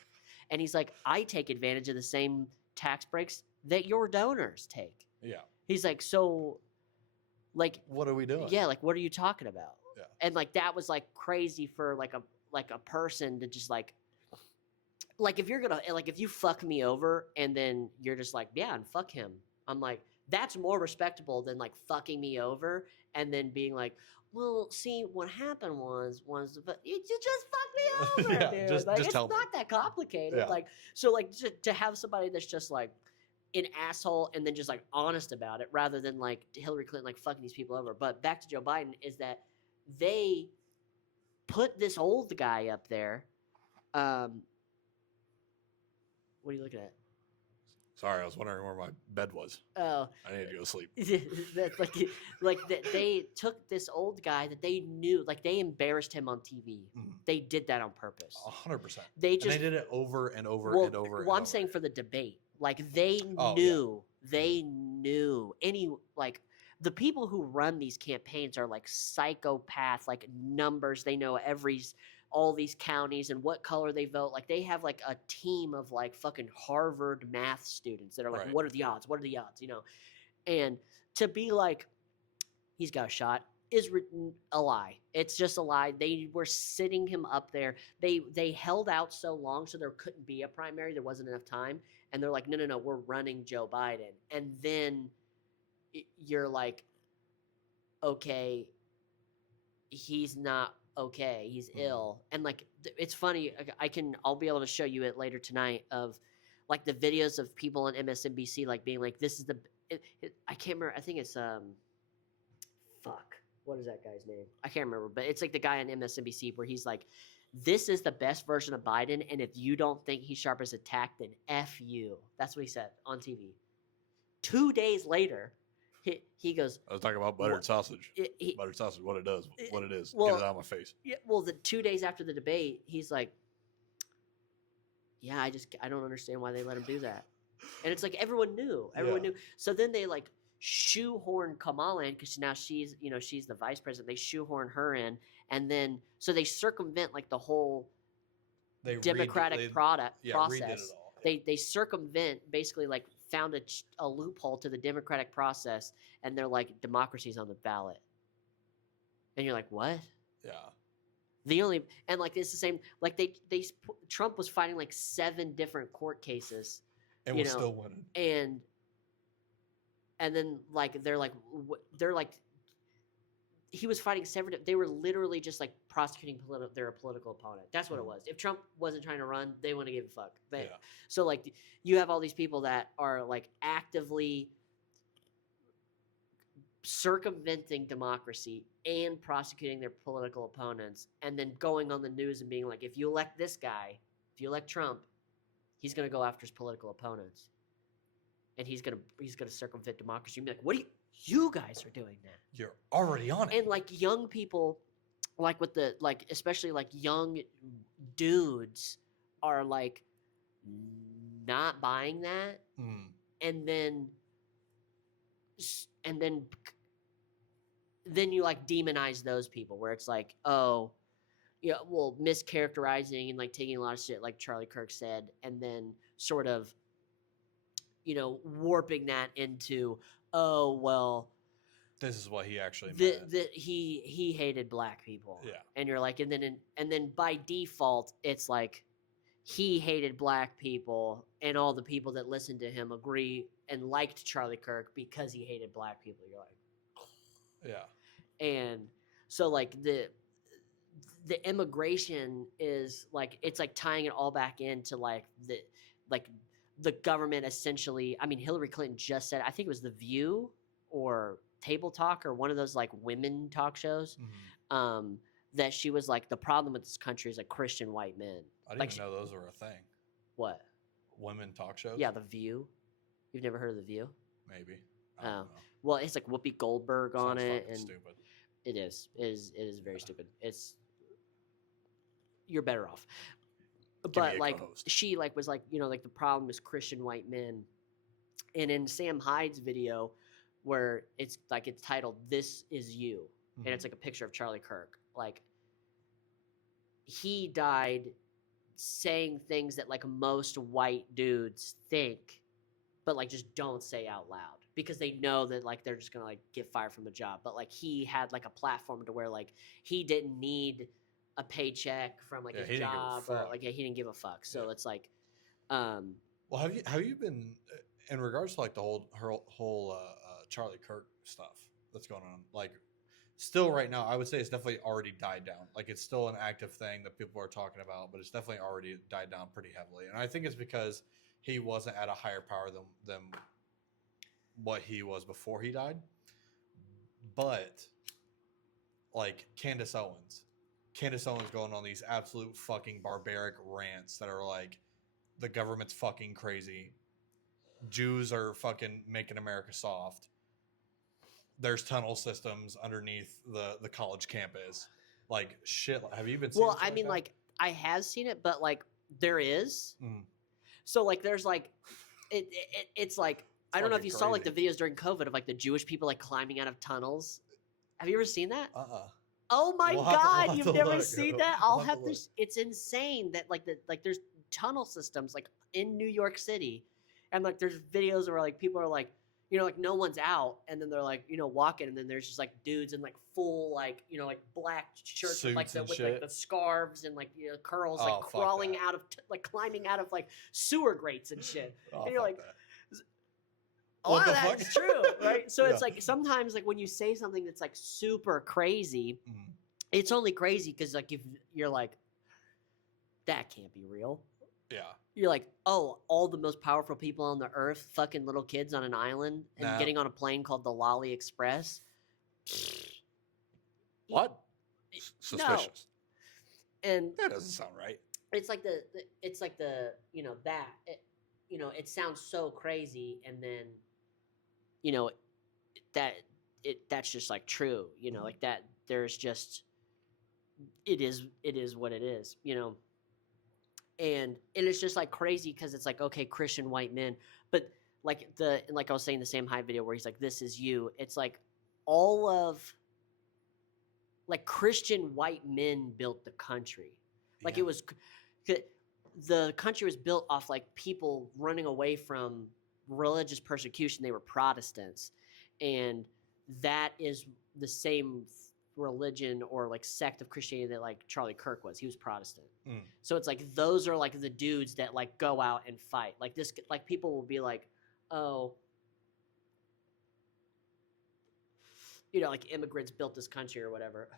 And he's like, I take advantage of the same tax breaks that your donors take. Yeah. He's like, so, like, what are we doing? Yeah, like, what are you talking about? Yeah. And like that was like crazy for like a person to just like if you're gonna like if you fuck me over and then you're just like, yeah, and fuck him. I'm like, that's more respectable than like fucking me over and then being like, Well, see, what happened but you just fucked me over, Yeah, dude. just Like, just it's tell me. not that complicated. Yeah. Like, so, like, to have somebody that's just like an asshole and then just like honest about it, rather than like Hillary Clinton like fucking these people over. But back to Joe Biden is that they put this old guy up there. What are you looking at? Sorry, I was wondering where my bed was. Oh, I needed to go to sleep. that's like that they took this old guy that they knew, like they embarrassed him on TV. They did that on purpose. 100%. They And just they did it over and over well, and over. well, and I'm saying over. for the debate, like they Oh, knew, they knew any like the people who run these campaigns are like psychopath, like numbers. They know all these counties and what color they vote. Like they have like a team of like fucking Harvard math students that are like, Right. what are the odds? What are the odds? You know, and to be like, he's got a shot is a lie. It's just a lie. They were sitting him up there. They held out so long so there couldn't be a primary. There wasn't enough time. And they're like, no, we're running Joe Biden. And then you're like, okay, he's not okay. He's ill. And like, it's funny. I'll be able to show you it later tonight of like the videos of people on MSNBC, like being like, this is I can't remember. I think it's, fuck. What is that guy's name? I can't remember, but it's like the guy on MSNBC where he's like, this is the best version of Biden, and if you don't think he's sharp as a tack, then F you. That's what he said on TV. 2 days later, he goes... I was talking about buttered sausage. Buttered sausage, what it does, what it is. Well, get it out of my face. Yeah, well, the 2 days after the debate, he's like, yeah, I don't understand why they let him do that. And it's like everyone knew. Everyone knew. So then they like shoehorn Kamala in because now she's the vice president. They shoehorn her in, and then so they circumvent like the whole Democratic process. Redid it all. Yeah. They circumvent, basically like found a loophole to the Democratic process, and they're like, democracy's on the ballot. And you're like, what? Yeah. And like it's the same, like Trump was fighting like 7 different court cases. And was still winning. And then like they're like he was fighting 7. They were literally just like prosecuting their political opponent. That's what it was. If Trump wasn't trying to run, they wouldn't give a fuck. So like you have all these people that are like actively circumventing democracy and prosecuting their political opponents, and then going on the news and being like, if you elect this guy, if you elect Trump, he's going to go after his political opponents, and he's going to circumvent democracy. You'd be like, what you guys are doing that? You're already on it. And like young people, like with the like especially like young dudes are like not buying that, and then you like demonize those people where it's like, oh, yeah, well, mischaracterizing and like taking a lot of shit like Charlie Kirk said, and then sort of, warping that into, oh, well, this is what he actually meant. He hated black people. Yeah. And you're like, and then by default, it's like he hated black people, and all the people that listened to him agree and liked Charlie Kirk because he hated black people. You're like, yeah. And so like the immigration is like, it's like tying it all back into like the government essentially. I mean, Hillary Clinton just said, I think it was The View or Table Talk or one of those like women talk shows, that she was like, the problem with this country is like Christian white men. I didn't even know those were a thing. What? Women talk shows? Yeah, The View. You've never heard of The View? Maybe. I don't know. Well, it's like Whoopi Goldberg on it, and stupid. It is very stupid. You're better off. But like she like was like, like the problem is Christian white men. And in Sam Hyde's video where it's titled "This Is You," and it's like a picture of Charlie Kirk. Like he died saying things that like most white dudes think, but like just don't say out loud because they know that like they're just gonna like get fired from the job. But like he had like a platform to where like he didn't need a paycheck from like his job, or like he didn't give a fuck. So it's like, well, have you been in regards to like the whole Charlie Kirk stuff that's going on? Like, still right now, I would say it's definitely already died down. Like it's still an active thing that people are talking about, but it's definitely already died down pretty heavily. And I think it's because he wasn't at a higher power than what he was before he died. But like Candace Owens going on these absolute fucking barbaric rants that are like, the government's fucking crazy. Jews are fucking making America soft. There's tunnel systems underneath the college campus. Like shit. Have you been seeing Well, shit I mean, that? like I have seen it, but like there is. Mm. So like there's like it's like I don't know if you fucking saw like the crazy. videos during COVID of like the Jewish people like climbing out of tunnels. Have you ever seen that? Uh-uh. Oh my We'll have to- we'll God, have you've to never look. seen We'll that? I'll have to have this. It's insane that like there's tunnel systems like in New York City, and like there's videos where like people are like, you know, like no one's out, and then they're like, you know, walking, and then there's just like dudes in like full like, you know, like black shirts with like Suits and with shit. like the scarves and like, you know, curls, Oh, like fuck crawling that. out of like climbing out of like sewer grates and shit. Oh, And you're fuck like, that. a What lot of the fuck? that's true, right? So it's Yeah. like sometimes like when you say something that's like super crazy, Mhm. it's only crazy because like if you're like, that can't be real. Yeah. You're like, oh, all the most powerful people on the earth, fucking little kids on an island and Nah. getting on a plane called the Lolly Express. What? No. Suspicious. And That doesn't sound right. it's like it's like the you know that you know it sounds so crazy, and then you know that's just like true, you know, like that there's just it is what it is, you know. And it's just like crazy because it's like, okay, Christian white men, but like I was saying the Sam Hyde video where he's like, this is you. It's like all of like Christian white men built the country. Like Yeah. it was the country was built off like people running away from religious persecution. They were Protestants, and that is the same religion or like sect of Christianity that like Charlie Kirk was. He was Protestant. Mm. So it's like those are like the dudes that like go out and fight. Like this, like people will be like, oh, you know, like immigrants built this country or whatever,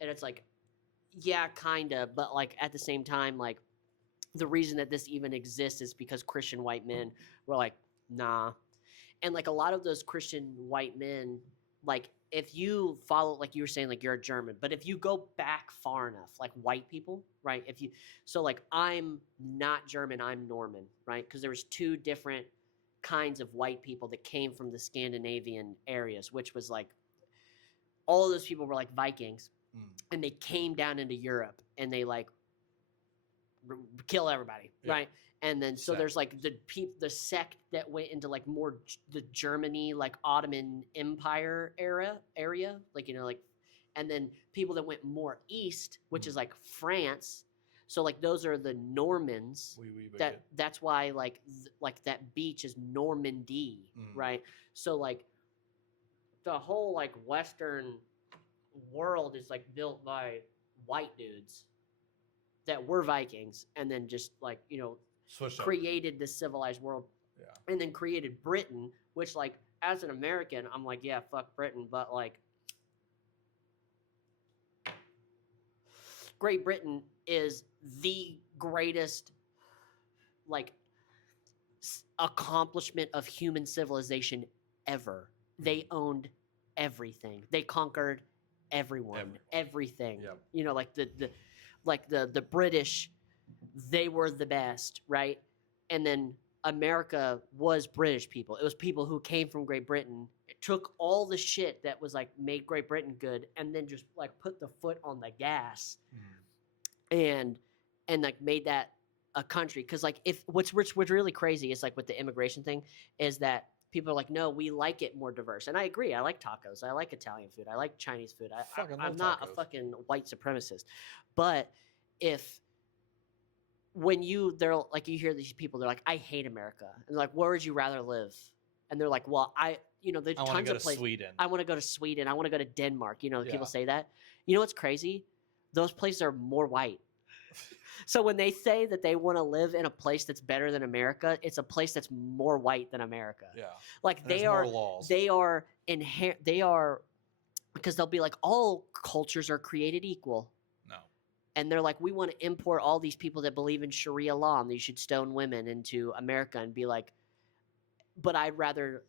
and it's like, yeah, kinda, but like at the same time, like the reason that this even exists is because Christian white men were like, nah, and like a lot of those Christian white men, like if you follow, like you were saying, like you're a German, but if you go back far enough, like white people, right? If you, so like I'm not German, I'm Norman, right? Because there was two different kinds of white people that came from the Scandinavian areas, which was like all of those people were like Vikings, and they came down into Europe and they like kill everybody, Yeah. right? And then so Sect. there's like the sect that went into like more the Germany, like Ottoman Empire area, like, you know, like, and then people that went more east, which is like France. So like those are the Normans. That's why like like that beach is Normandy, right? So like the whole like Western world is like built by white dudes that were Vikings, and then just like, you know, Switched up. created this civilized world, and then created Britain, which like as an American I'm like, yeah, fuck Britain, but like Great Britain is the greatest like accomplishment of human civilization ever. They owned everything. They conquered everyone, everything. Yep. You know, like the British, they were the best, right? And then America was British people. It was people who came from Great Britain. It took all the shit that was like made Great Britain good, and then just like put the foot on the gas, and like made that a country. Because like if what's really crazy is like with the immigration thing is that people are like, no, we like it more diverse, and I agree. I like tacos. I like Italian food. I like Chinese food. I'm not tacos. a fucking white supremacist, but if when they're like, you hear these people, they're like, I hate America, and they're like, where would you rather live? And they're like, well, there's I want to tons go of to places. Sweden. I want to go to Sweden. I want to go to Denmark. You know, Yeah. people say that. You know what's crazy? Those places are more white. So when they say that they want to live in a place that's better than America, it's a place that's more white than America. Yeah. Like There's more laws. they are because they'll be like, all cultures are created equal. No. And they're like, we want to import all these people that believe in Sharia law and that you should stone women into America, and be like, but I'd rather,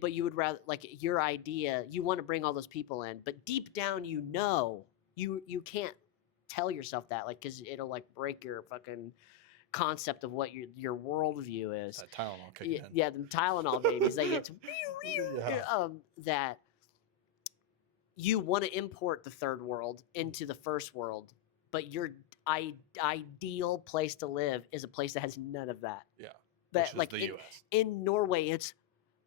but you would rather, like, your idea, you want to bring all those people in, but deep down, you know, you can't tell yourself that, like, because it'll like break your fucking concept of what your worldview is. That Tylenol kicking in. Yeah, the Tylenol babies, they get Yeah. that you want to import the third world into the first world, but your ideal place to live is a place that has none of that. Yeah. That, Which is like, the U.S. in Norway, it's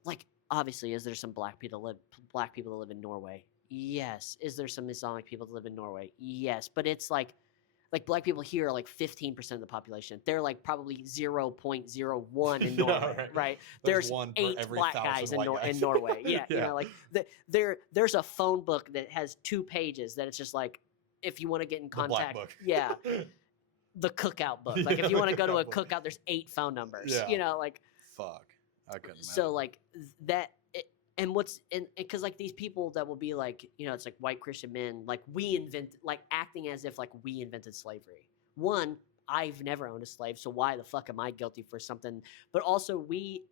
like, obviously, is there some black people that live in Norway? Yes. Is there some Islamic people that live in Norway? Yes. But it's like black people here are like 15% of the population. They're like probably 0.01 in Norway, right? There's one for 8 every black 1,000 guys in white guys. Norway. Yeah, you Yeah. know, like there's a phone book that has 2 pages that it's just like, if you want to get in The black contact, book. yeah, the cookout book. Like, if you want to go to a cookout, there's 8 phone numbers. Yeah. You know, like. Fuck. I couldn't. So imagine. like that, and what's and because like these people that will be like, you know, it's like white Christian men, like acting as if like we invented slavery. One, I've never owned a slave, so why the fuck am I guilty for something? But also, we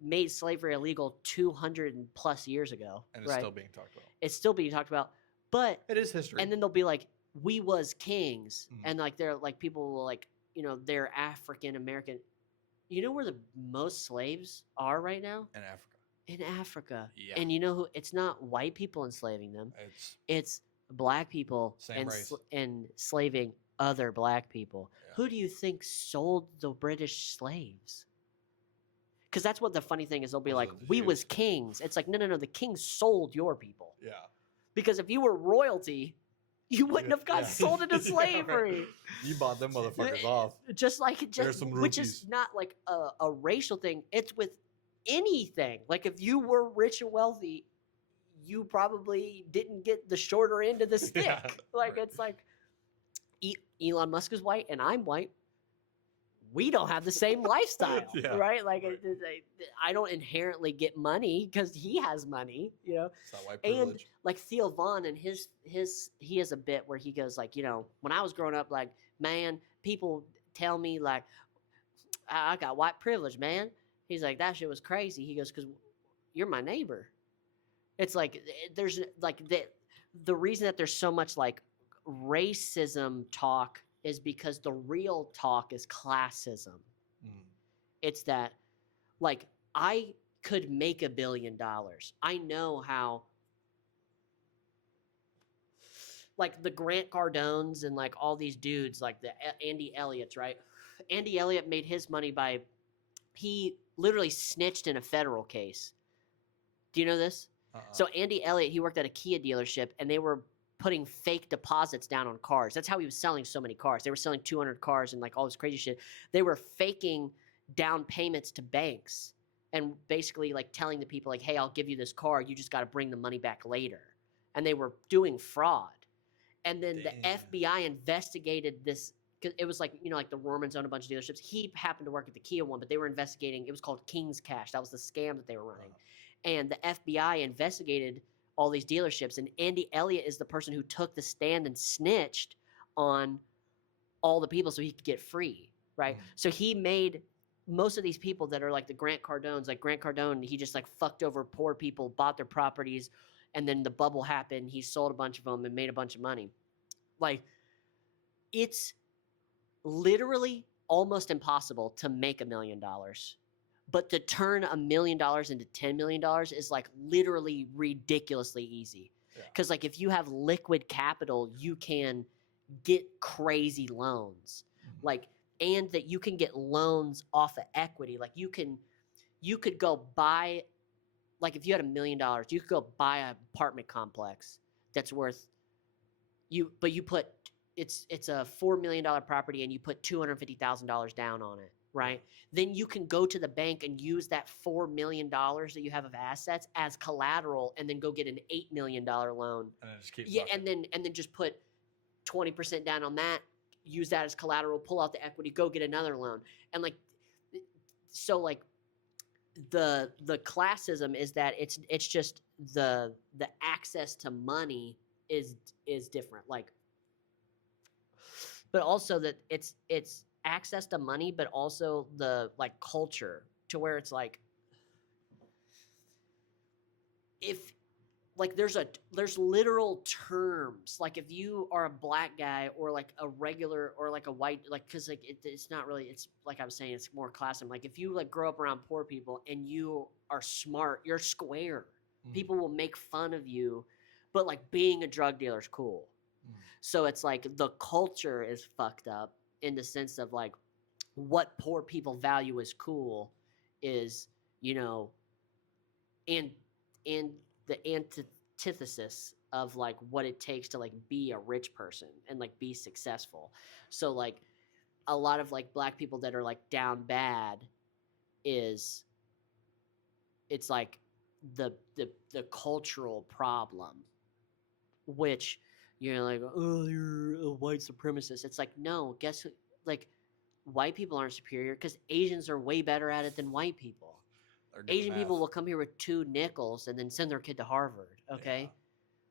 made slavery illegal 200 plus years ago, And it's right? still being talked about. It's still being talked about, but It is history. and then they'll be like, we was kings, Mhm. and like they're like, people will like, you know, they're African American. You know where the most slaves are right now? in Africa. In Africa. Yeah. And you know who? It's not white people enslaving them. It's black people Same race. enslaving other black people. Yeah. Who do you think sold the British slaves? Because that's what the funny thing is. They'll be Was like, it the we was Jews? kings. It's like, no. The kings sold your people. Yeah. Because if you were royalty, you wouldn't have got Yeah. sold into Yeah, right. slavery. You bought them motherfuckers off. Just like, There's some which is rupees. not like a racial thing. It's with anything. Like, if you were rich and wealthy, you probably didn't get the shorter end of the stick. Yeah, Like, right. it's like Elon Musk is white and I'm white. We don't have the same lifestyle, Yeah, right? Like, right. I don't inherently get money because he has money, you know. It's that white And privilege. like Theo Vaughn and he has a bit where he goes like, you know, when I was growing up, like, man, people tell me like, I got white privilege, man. He's like, that shit was crazy. He goes, because you're my neighbor. It's like, there's like the reason that there's so much like racism talk is because the real talk is classism. Mm. It's that, like, I could make $1 billion. I know how, like, the Grant Cardones and like all these dudes, like the Andy Elliott's, right? Andy Elliott made his money by, he literally snitched in a federal case. Do you know this? So Andy Elliott, he worked at a Kia dealership, and they were putting fake deposits down on cars. That's how he was selling so many cars. They were selling 200 cars and like all this crazy shit. They were faking down payments to banks and basically like telling the people like, hey, I'll give you this car. You just got to bring the money back later. And they were doing fraud. And then Damn. the FBI investigated this. Cause it was like, you know, like the Romans owned a bunch of dealerships. He happened to work at the Kia one, but they were investigating. It was called King's Cash. That was the scam that they were running. And the FBI investigated all these dealerships, and Andy Elliott is the person who took the stand and snitched on all the people so he could get free, right? Mm. So he made most of these people that are like the Grant Cardones, like Grant Cardone, he just like fucked over poor people, bought their properties, and then the bubble happened. He sold a bunch of them and made a bunch of money. Like, it's literally almost impossible to make $1 million. But to turn $1 million into $10 million is like literally ridiculously easy. Yeah. Because like if you have liquid capital, you can get crazy loans. Mhm. Like, and that you can get loans off of equity. Like you could go buy, like if you had $1 million, you could go buy an apartment complex that's worth but you put it's a $4 million property and you put $250,000 down on it. Right? Then you can go to the bank and use that $4 million that you have of assets as collateral, and then go get an $8 million loan. And then just keep. Yeah, fucking. and then just put 20% down on that. Use that as collateral. Pull out the equity. Go get another loan. And like, so like, the classism is that it's just the access to money is different, like, but also that it's access to money, but also the like culture, to where it's like, if like there's literal terms, like if you are a black guy or like a regular or like a white, like, because like it's not really, it's like I was saying, it's more classism. Like if you like grow up around poor people and you are smart, you're square, people will make fun of you, but like being a drug dealer is cool. So it's like the culture is fucked up in the sense of like what poor people value as cool is, you know, and the antithesis of like what it takes to like be a rich person and like be successful. So like a lot of like black people that are like down bad is, it's like the cultural problem, which you're like, oh, you're a white supremacist. It's like, no, guess who, like, white people aren't superior because Asians are way better at it than white people. Asian people will come here with 2 nickels and then send their kid to Harvard. Okay. Yeah.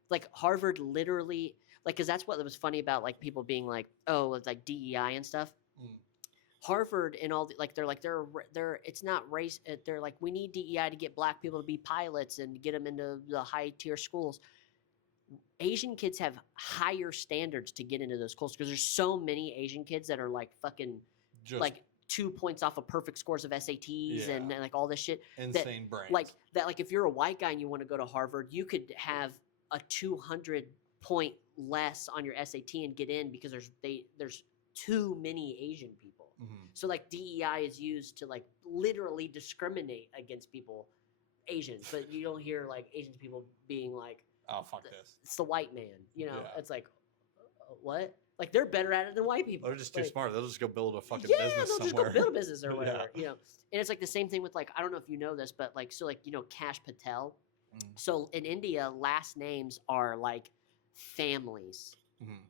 Like Harvard literally, like, cause that's what was funny about like people being like, oh, it's like DEI and stuff. Harvard and all the, like, they're, it's not race. They're like, we need DEI to get black people to be pilots and get them into the high tier schools. Asian kids have higher standards to get into those schools because there's so many Asian kids that are like fucking just like 2 points off of perfect scores of SATs and like all this shit. Insane brains. Like that, like if you're a white guy and you want to go to Harvard, you could have a 200 point less on your SAT and get in because there's too many Asian people. So like DEI is used to like literally discriminate against people, Asians, but you don't hear like Asian people being like, oh, fuck this. It's the white man, you know? Yeah. It's like, what? Like, they're better at it than white people. They're just too like, smart. They'll just go build a fucking business somewhere. Yeah, they'll just go build a business or whatever, you know? And it's like the same thing with, like, I don't know if you know this, but, like, so, like, you know, Cash Patel? So, in India, last names are, like, families.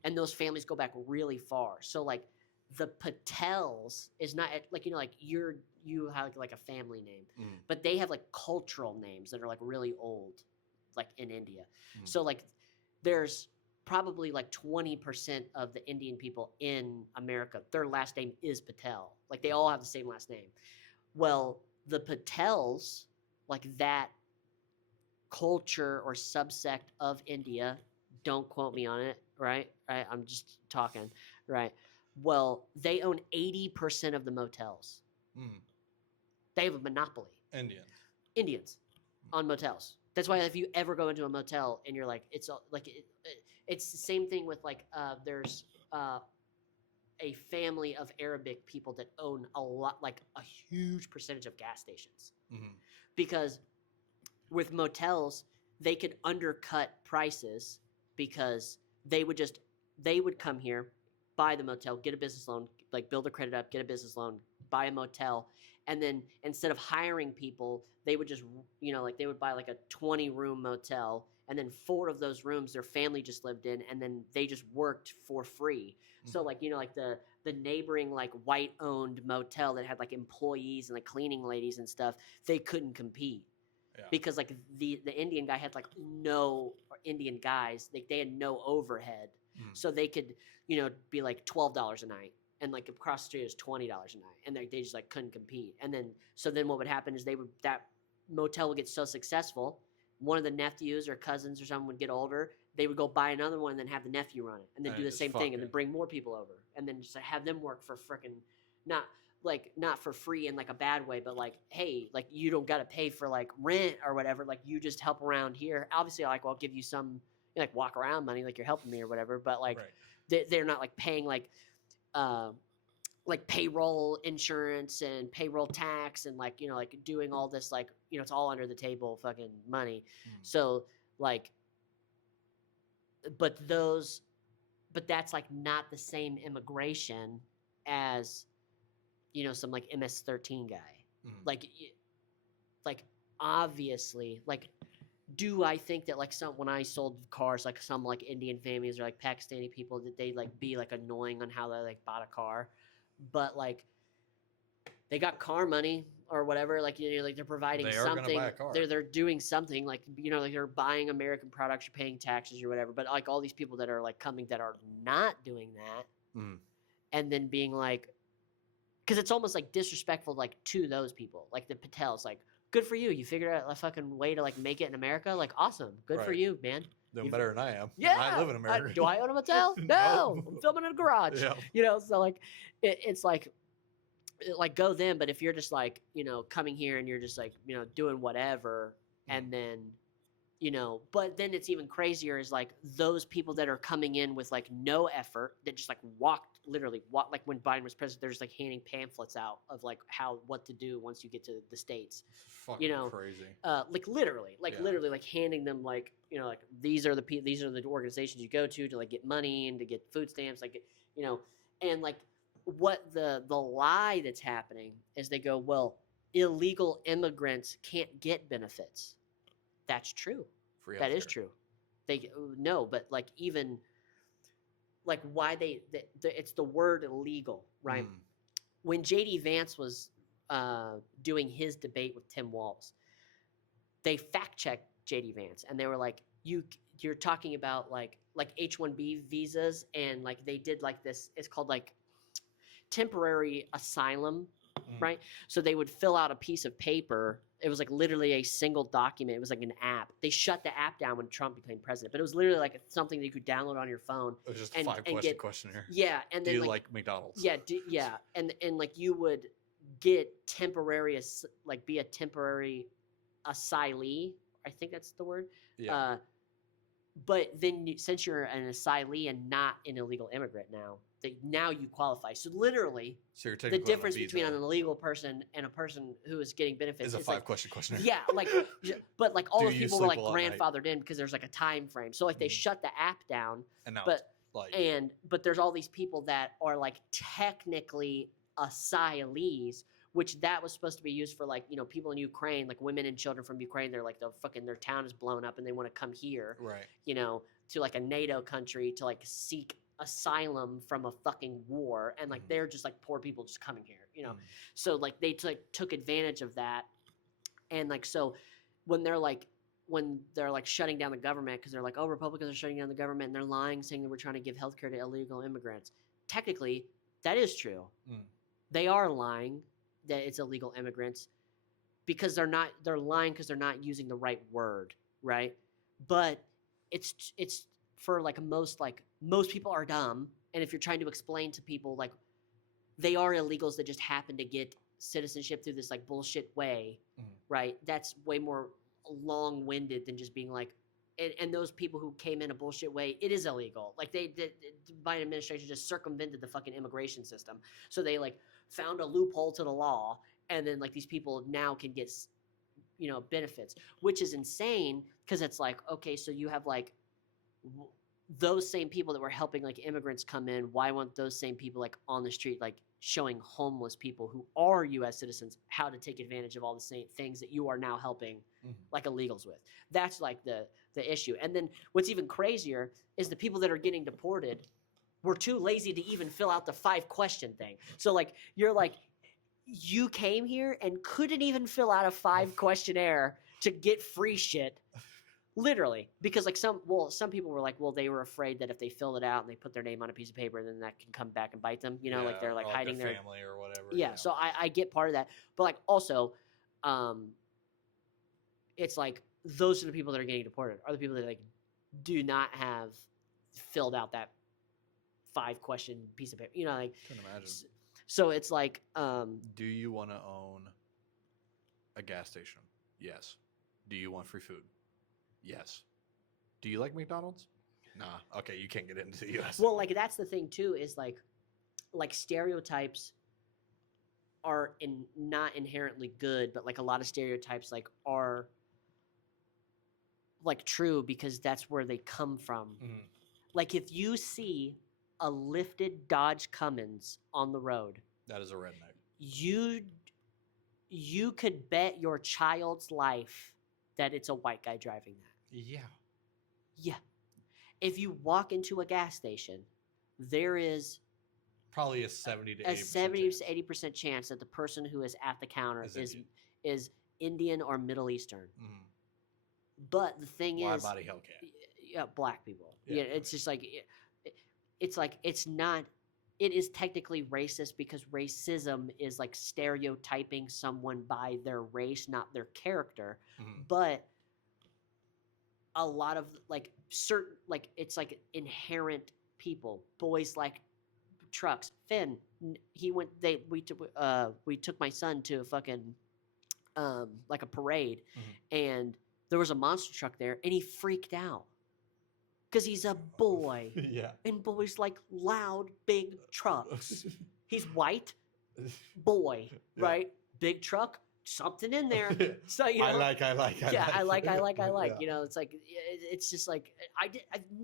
And those families go back really far. So, like, the Patels is not, like, you know, like, you have, like, a family name. But they have, like, cultural names that are, like, really old, like, in India. So, like, there's probably like 20% of the Indian people in America, their last name is Patel. Like they all have the same last name. Well, the Patels, like that culture or subsect of India, don't quote me on it, right? I'm just talking, right? Well, they own 80% of the motels. They have a monopoly. Indians on motels. That's why if you ever go into a motel and you're like, it's like it's the same thing with like there's a family of Arabic people that own a lot, like a huge percentage of gas stations, because with motels they could undercut prices because they would come here, buy the motel, get a business loan, like build their credit up, get a business loan, buy a motel. And then instead of hiring people, they would just, you know, like they would buy like a 20-room motel, and then 4 of those rooms their family just lived in, and then they just worked for free. So like, you know, like the neighboring like white-owned motel that had like employees and like cleaning ladies and stuff, they couldn't compete because like the Indian guy had like no, or Indian guys, like they had no overhead, so they could, you know, be like $12 a night. And like across the street is $20 a night, and they just like couldn't compete. And then what would happen is that motel would get so successful, one of the nephews or cousins or someone would get older, they would go buy another one and then have the nephew run it, and then do the same thing, and then bring more people over, and then just have them work for frickin' not for free in like a bad way, but like, hey, like you don't got to pay for like rent or whatever, like you just help around here. Obviously, like, well, I'll give you some like walk around money, like you're helping me or whatever, but like they're not like paying like payroll insurance and payroll tax and like, you know, like doing all this, like, you know, it's all under the table fucking money. So like, but that's like not the same immigration as, you know, some like MS-13 guy. Like obviously, like, do I think that like when I sold cars, like some like Indian families or like Pakistani people, that they like be like annoying on how they like bought a car, but like they got car money. or whatever, like like they're providing They are gonna something. buy a car. They're doing something like like they're buying American products, you're paying taxes or whatever. But like all these people that are like coming that are not doing that, and then being like, because it's almost like disrespectful like to those people, like the Patels, like good for you, you figured out a fucking way to like make it in America, like awesome, good for Right. you, man. Doing better than I am. Yeah, I live in America. do I own a Mattel? No, Nope. I'm filming in a garage. Yeah. So like it's like go them. But if you're just like coming here and you're just like doing whatever, and then but then it's even crazier is like those people that are coming in with like no effort that just like literally walk, like when Biden was president, they're just like handing pamphlets out of like what to do once you get to the States. Fucking crazy. Like literally like handing them like like these are the organizations you go to like get money and to get food stamps, like and like what the lie that's happening is they go, well, illegal immigrants can't get benefits. That's true. That is true. They no, but like even like why it's the word illegal, right? When JD Vance was doing his debate with Tim Walz, they fact checked JD Vance and they were like, you're talking about like H-1B visas, and like they did like this, it's called like temporary asylum, right? So they would fill out a piece of paper. It was like literally a single document. It was like an app. They shut the app down when Trump became president, but it was literally like something that you could download on your phone. It was just a 5-question questionnaire. Yeah, and then do you like McDonald's? Yeah, and like you would get temporary, like be a temporary asylee. I think that's the word. Yeah. But then since you're an asylee and not an illegal immigrant now you qualify. So literally, so you're the difference between an illegal person and a person who is getting benefits is a 5-question questionnaire. Yeah, like, but like all those people were like sleep grandfathered in because there's like a time frame. So like they shut the app down, and now but there's all these people that are like technically asylees, which that was supposed to be used for like people in Ukraine, like women and children from Ukraine. They're like their town is blown up and they want to come here, right? To like a NATO country to like seek asylum from a fucking war, and like they're just like poor people just coming here, so like they took advantage of that, and like so when they're like shutting down the government because they're like, oh, Republicans are shutting down the government and they're lying saying that we're trying to give healthcare to illegal immigrants. Technically, that is true. They are lying that it's illegal immigrants because they're lying because they're not using the right word, right? But it's for like most people are dumb, and if you're trying to explain to people like they are illegals that just happen to get citizenship through this like bullshit way, right? That's way more long-winded than just being like, and those people who came in a bullshit way, it is illegal. Like the Biden administration just circumvented the fucking immigration system, so they like found a loophole to the law, and then like these people now can get benefits, which is insane because it's like, okay, so you have like those same people that were helping like immigrants come in, why won't those same people like on the street like showing homeless people who are U.S. citizens how to take advantage of all the same things that you are now helping like illegals with? That's like the issue. And then what's even crazier is the people that are getting deported were too lazy to even fill out the 5-question thing. So like you're like, you came here and couldn't even fill out a 5-questionnaire to get free shit. Literally, because like some people were like, well, they were afraid that if they filled it out and they put their name on a piece of paper, then that can come back and bite them. Like they're like hiding their family or whatever. Yeah, so I get part of that, but like also, it's like those are the people that are getting deported are the people that like do not have filled out that 5-question piece of paper. Like couldn't imagine. So it's like, do you want to own a gas station? Yes. Do you want free food? Yes. Do you like McDonald's? Nah. Okay, you can't get into the U.S. Well, like that's the thing too, is like stereotypes are not inherently good, but like a lot of stereotypes like are like true because that's where they come from. Like if you see a lifted Dodge Cummins on the road, that is a redneck. You could bet your child's life that it's a white guy driving that. Yeah. If you walk into a gas station, there is probably a 70 to 80% a 70 chance. to 80% chance that the person who is at the counter Is is Indian. is Indian or Middle Eastern. Mhm. But the thing Wide is, body Hellcat. yeah, black people. Yeah, Yeah, it's just like it's like it's not. It is technically racist because racism is like stereotyping someone by their race, not their character. Mhm. But a lot of like certain like it's like inherent people. Boys like trucks. Finn, he went. We took my son to a fucking like a parade, and there was a monster truck there, and he freaked out because he's a boy, Yeah. and boys like loud, big trucks. He's white, boy, Yeah. right? Big truck, something in there. So you know, I like. yeah, I like. Yeah. You know, it's like it's just like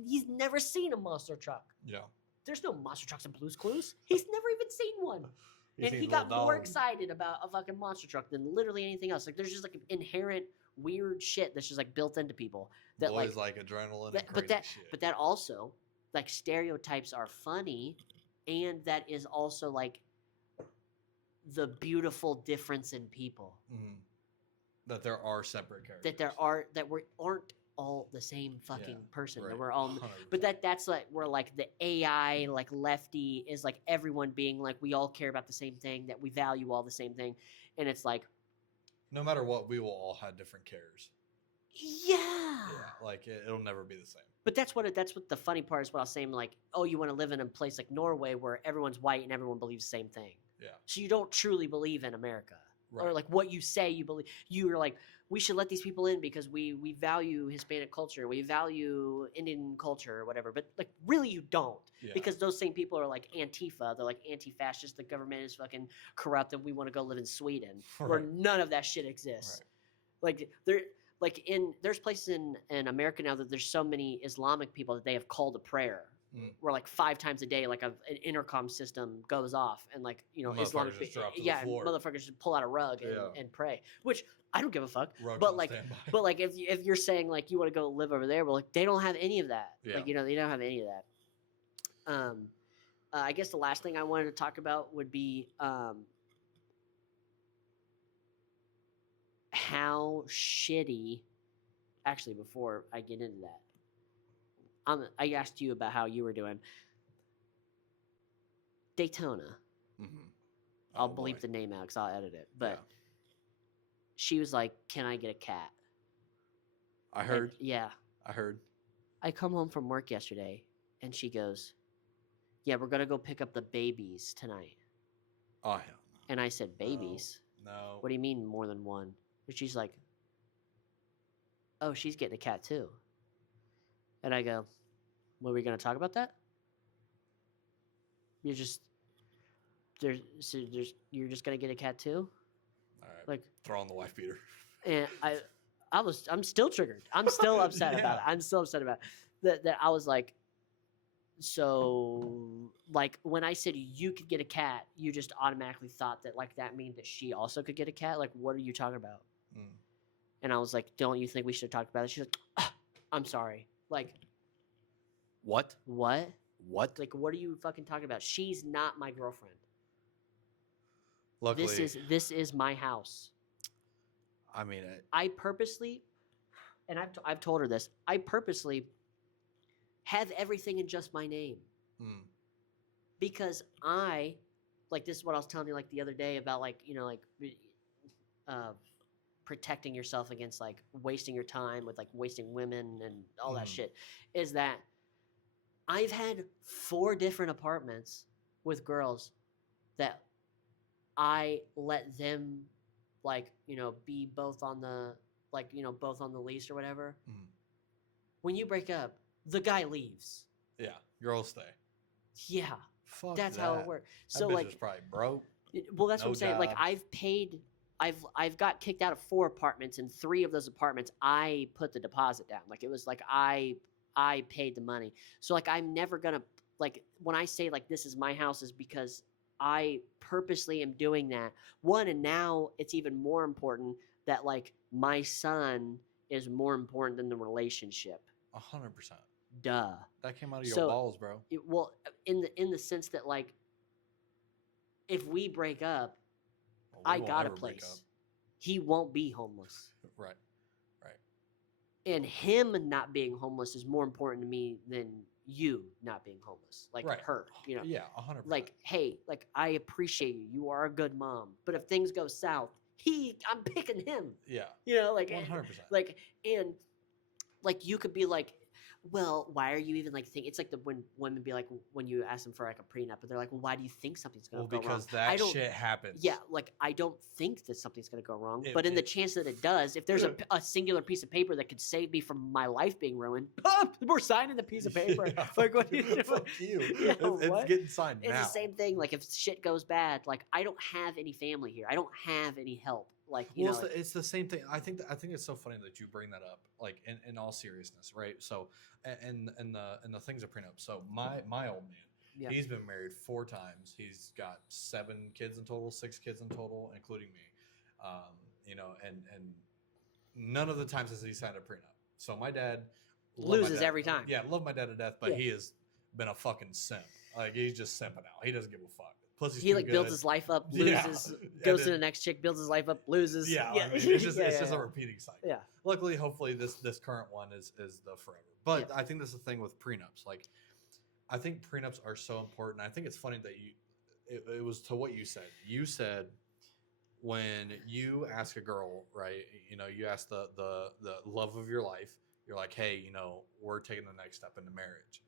he's never seen a monster truck. Yeah. There's no monster trucks in Blue's Clues. He's never even seen one. He's And seen he got Little more Dog. excited about a fucking monster truck than literally anything else. Like there's just like inherent weird shit that's just like built into people that Boys like adrenaline and but crazy shit. but that also like stereotypes are funny, and that is also like the beautiful difference in people. Mhm. That there are separate characters. That we aren't all the same fucking person. That right. we're all 100%. but that's like where like the AI like lefty is like everyone being like we all care about the same thing, that we value all the same thing, and it's like no matter what, we will all have different cares. yeah. Yeah, like it'll never be the same. But that's what the funny part is. What I was saying, like, oh, you want to live in a place like Norway where everyone's white and everyone believes the same thing. Yeah. So you don't truly believe in America, Right. or like what you say you believe. You're like, we should let these people in because we value Hispanic culture, we value Indian culture, or whatever. But like, really, you don't, Yeah. because those same people are like Antifa. They're like anti-fascist. The government is fucking corrupt, and we want to go live in Sweden, where Right. none of that shit exists. Right. Like there's places in America now that there's so many Islamic people that they have called a prayer, where like 5 times a day, like an intercom system goes off, and like Islamic just drop to the yeah, floor. motherfuckers just pull out a rug and pray, which I don't give a fuck. Rug's But on like, standby. but like if you're saying like you want to go live over there, well, like they don't have any of that. Yeah. Like they don't have any of that. I guess the last thing I wanted to talk about would be how shitty. Actually, before I get into that, I asked you about how you were doing. Daytona. Mm-hmm. I'll bleep the name out because I'll edit it. But she was like, "Can I get a cat?" I heard. Yeah. I heard. I come home from work yesterday, and she goes, "Yeah, we're gonna go pick up the babies tonight." Oh hell no. And I said, "Babies? No. What do you mean more than one?" And she's like, "Oh, she's getting a cat too." And I go, "Well, are we going to talk about that? You're just you're just going to get a cat too?" All right. Like, throw on the wife beater. and I'm still triggered. I'm still upset about it. I'm still upset about it. That I was like, so like when I said you could get a cat, you just automatically thought that like that means that she also could get a cat. Like, what are you talking about? And I was like, don't you think we should talk about it? She's like, I'm sorry. Like, What? what? What? Like, what are you fucking talking about? She's not my girlfriend. Luckily, This is my house. I mean, I purposely, and I've told her this, I purposely have everything in just my name. Because like this is what I was telling you like the other day about like, protecting yourself against like wasting your time with like wasting women and all that shit, is that I've had 4 different apartments with girls that I let them like, be both on the like, both on the lease or whatever. When you break up, the guy leaves. yeah, girls stay. Yeah. Fuck That's that. how it works. That So bitch like is probably broke. well, that's No what I'm saying. Like job. I've got kicked out of 4 apartments, and 3 of those apartments I put the deposit down. Like it was like I paid the money. So like I'm never gonna like when I say like this is my house is because I purposely am doing that. One, and now it's even more important that like my son is more important than the relationship. 100%. Duh. That came out of your So- balls, bro. Well, in the sense that like if we break up, Well, we I won't got a ever break place. up. He won't be homeless. Right. And him not being homeless is more important to me than you not being homeless. Like Right. her, you know. Yeah, 100%. Like, hey, like I appreciate you. You are a good mom. But if things go south, I'm picking him. yeah, You know, like 100%. like and like you could be like, well, why are you even like thinking? It's like when women be like when you ask them for like a prenup, but they're like, well, why do you think something's gonna go wrong? Because that shit happens. Yeah, like I don't think that something's gonna go wrong, It- but in the it- chance that it does, if there's a singular piece of paper that could save me from my life being ruined, we're signing the piece of paper. Yeah, Like what? Do you fuck you. Yeah, It's what? getting signed It's now. the same thing. Like if shit goes bad, like I don't have any family here. I don't have any help. Like you know, it's the same thing. I think it's so funny that you bring that up. Like in all seriousness, right? So and the things of prenup. So my old man, Yeah. he's been married 4 times. He's got 7 kids in total, 6 kids in total, including me. You know, and none of the times has he signed a prenup. So my dad love my loses dad- every time. Yeah, love my dad to death, but Yeah. he has been a fucking simp. Like he's just simping out. He doesn't give a fuck. Plus He like builds his life up, Yeah. loses, And goes to then- the next chick, builds his life up, loses. Yeah, yeah. I mean, it's just Yeah, it's just yeah, a repeating cycle. yeah. Luckily, hopefully, this current one is the forever. But I think that's the thing with prenups. Like, I think prenups are so important. I think it's funny that it was to what you said. You said when you ask a girl, right? You know, you ask the love of your life. You're like, hey, you know, we're taking the next step into marriage.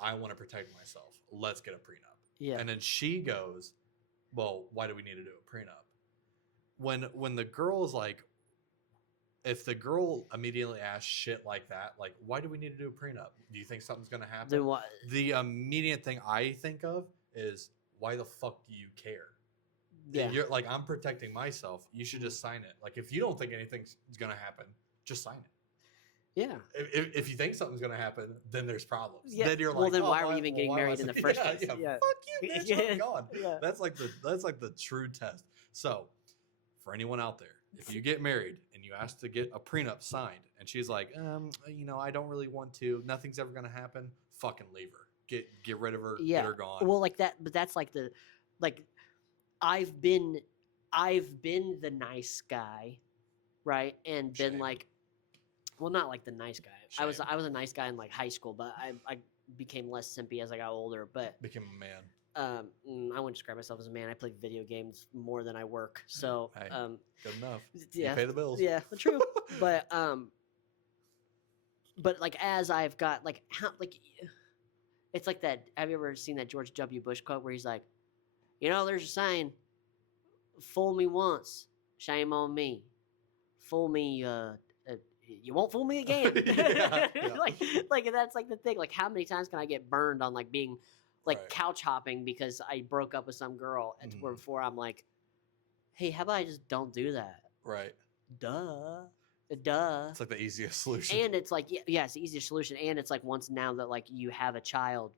I want to protect myself. Let's get a prenup. Yeah. And then she goes, well, why do we need to do a prenup? When the girl is like, if the girl immediately asks shit like that, like, why do we need to do a prenup? Do you think something's going to happen? Then what? The immediate thing I think of is, why the fuck do you care? Yeah. You're like, I'm protecting myself. You should just sign it. Like, if you don't think anything's going to happen, just sign it. Yeah. If you think something's going to happen, then there's problems. Yeah. Then you're Well, like, then oh, why are we even getting why married was in I- the first yeah, place? Yeah, Yeah. fuck you, bitch. Yeah. I'm gone. Yeah. That's like the true test. So, for anyone out there, if you get married and you ask to get a prenup signed, and she's like, you know, I don't really want to. Nothing's ever gonna happen. Fucking leave her. Get rid of her. Yeah. Get her gone. Well, like that, but that's like I've been the nice guy, right? And been Shame. like, well, not like the nice guy. I was Shame. a nice guy in like high school, but I became less simpy as I got older. But Became a man. I wouldn't describe myself as a man. I play video games more than I work. So Hey, good enough. yeah, You pay the bills. yeah, true. But like as I've got like how like it's like that. Have you ever seen that George W. Bush quote where he's like, you know, there's a saying, "Fool me once, shame on me. Fool me, you won't fool me again." Yeah. Like that's like the thing. Like how many times can I get burned on like being like Right. couch hopping because I broke up with some girl and Mhm. where before I'm like, hey, how about I just don't do that? Right. Duh. It's like the easiest solution. And it's like, yeah, it's the easiest solution. And it's like once now that like you have a child,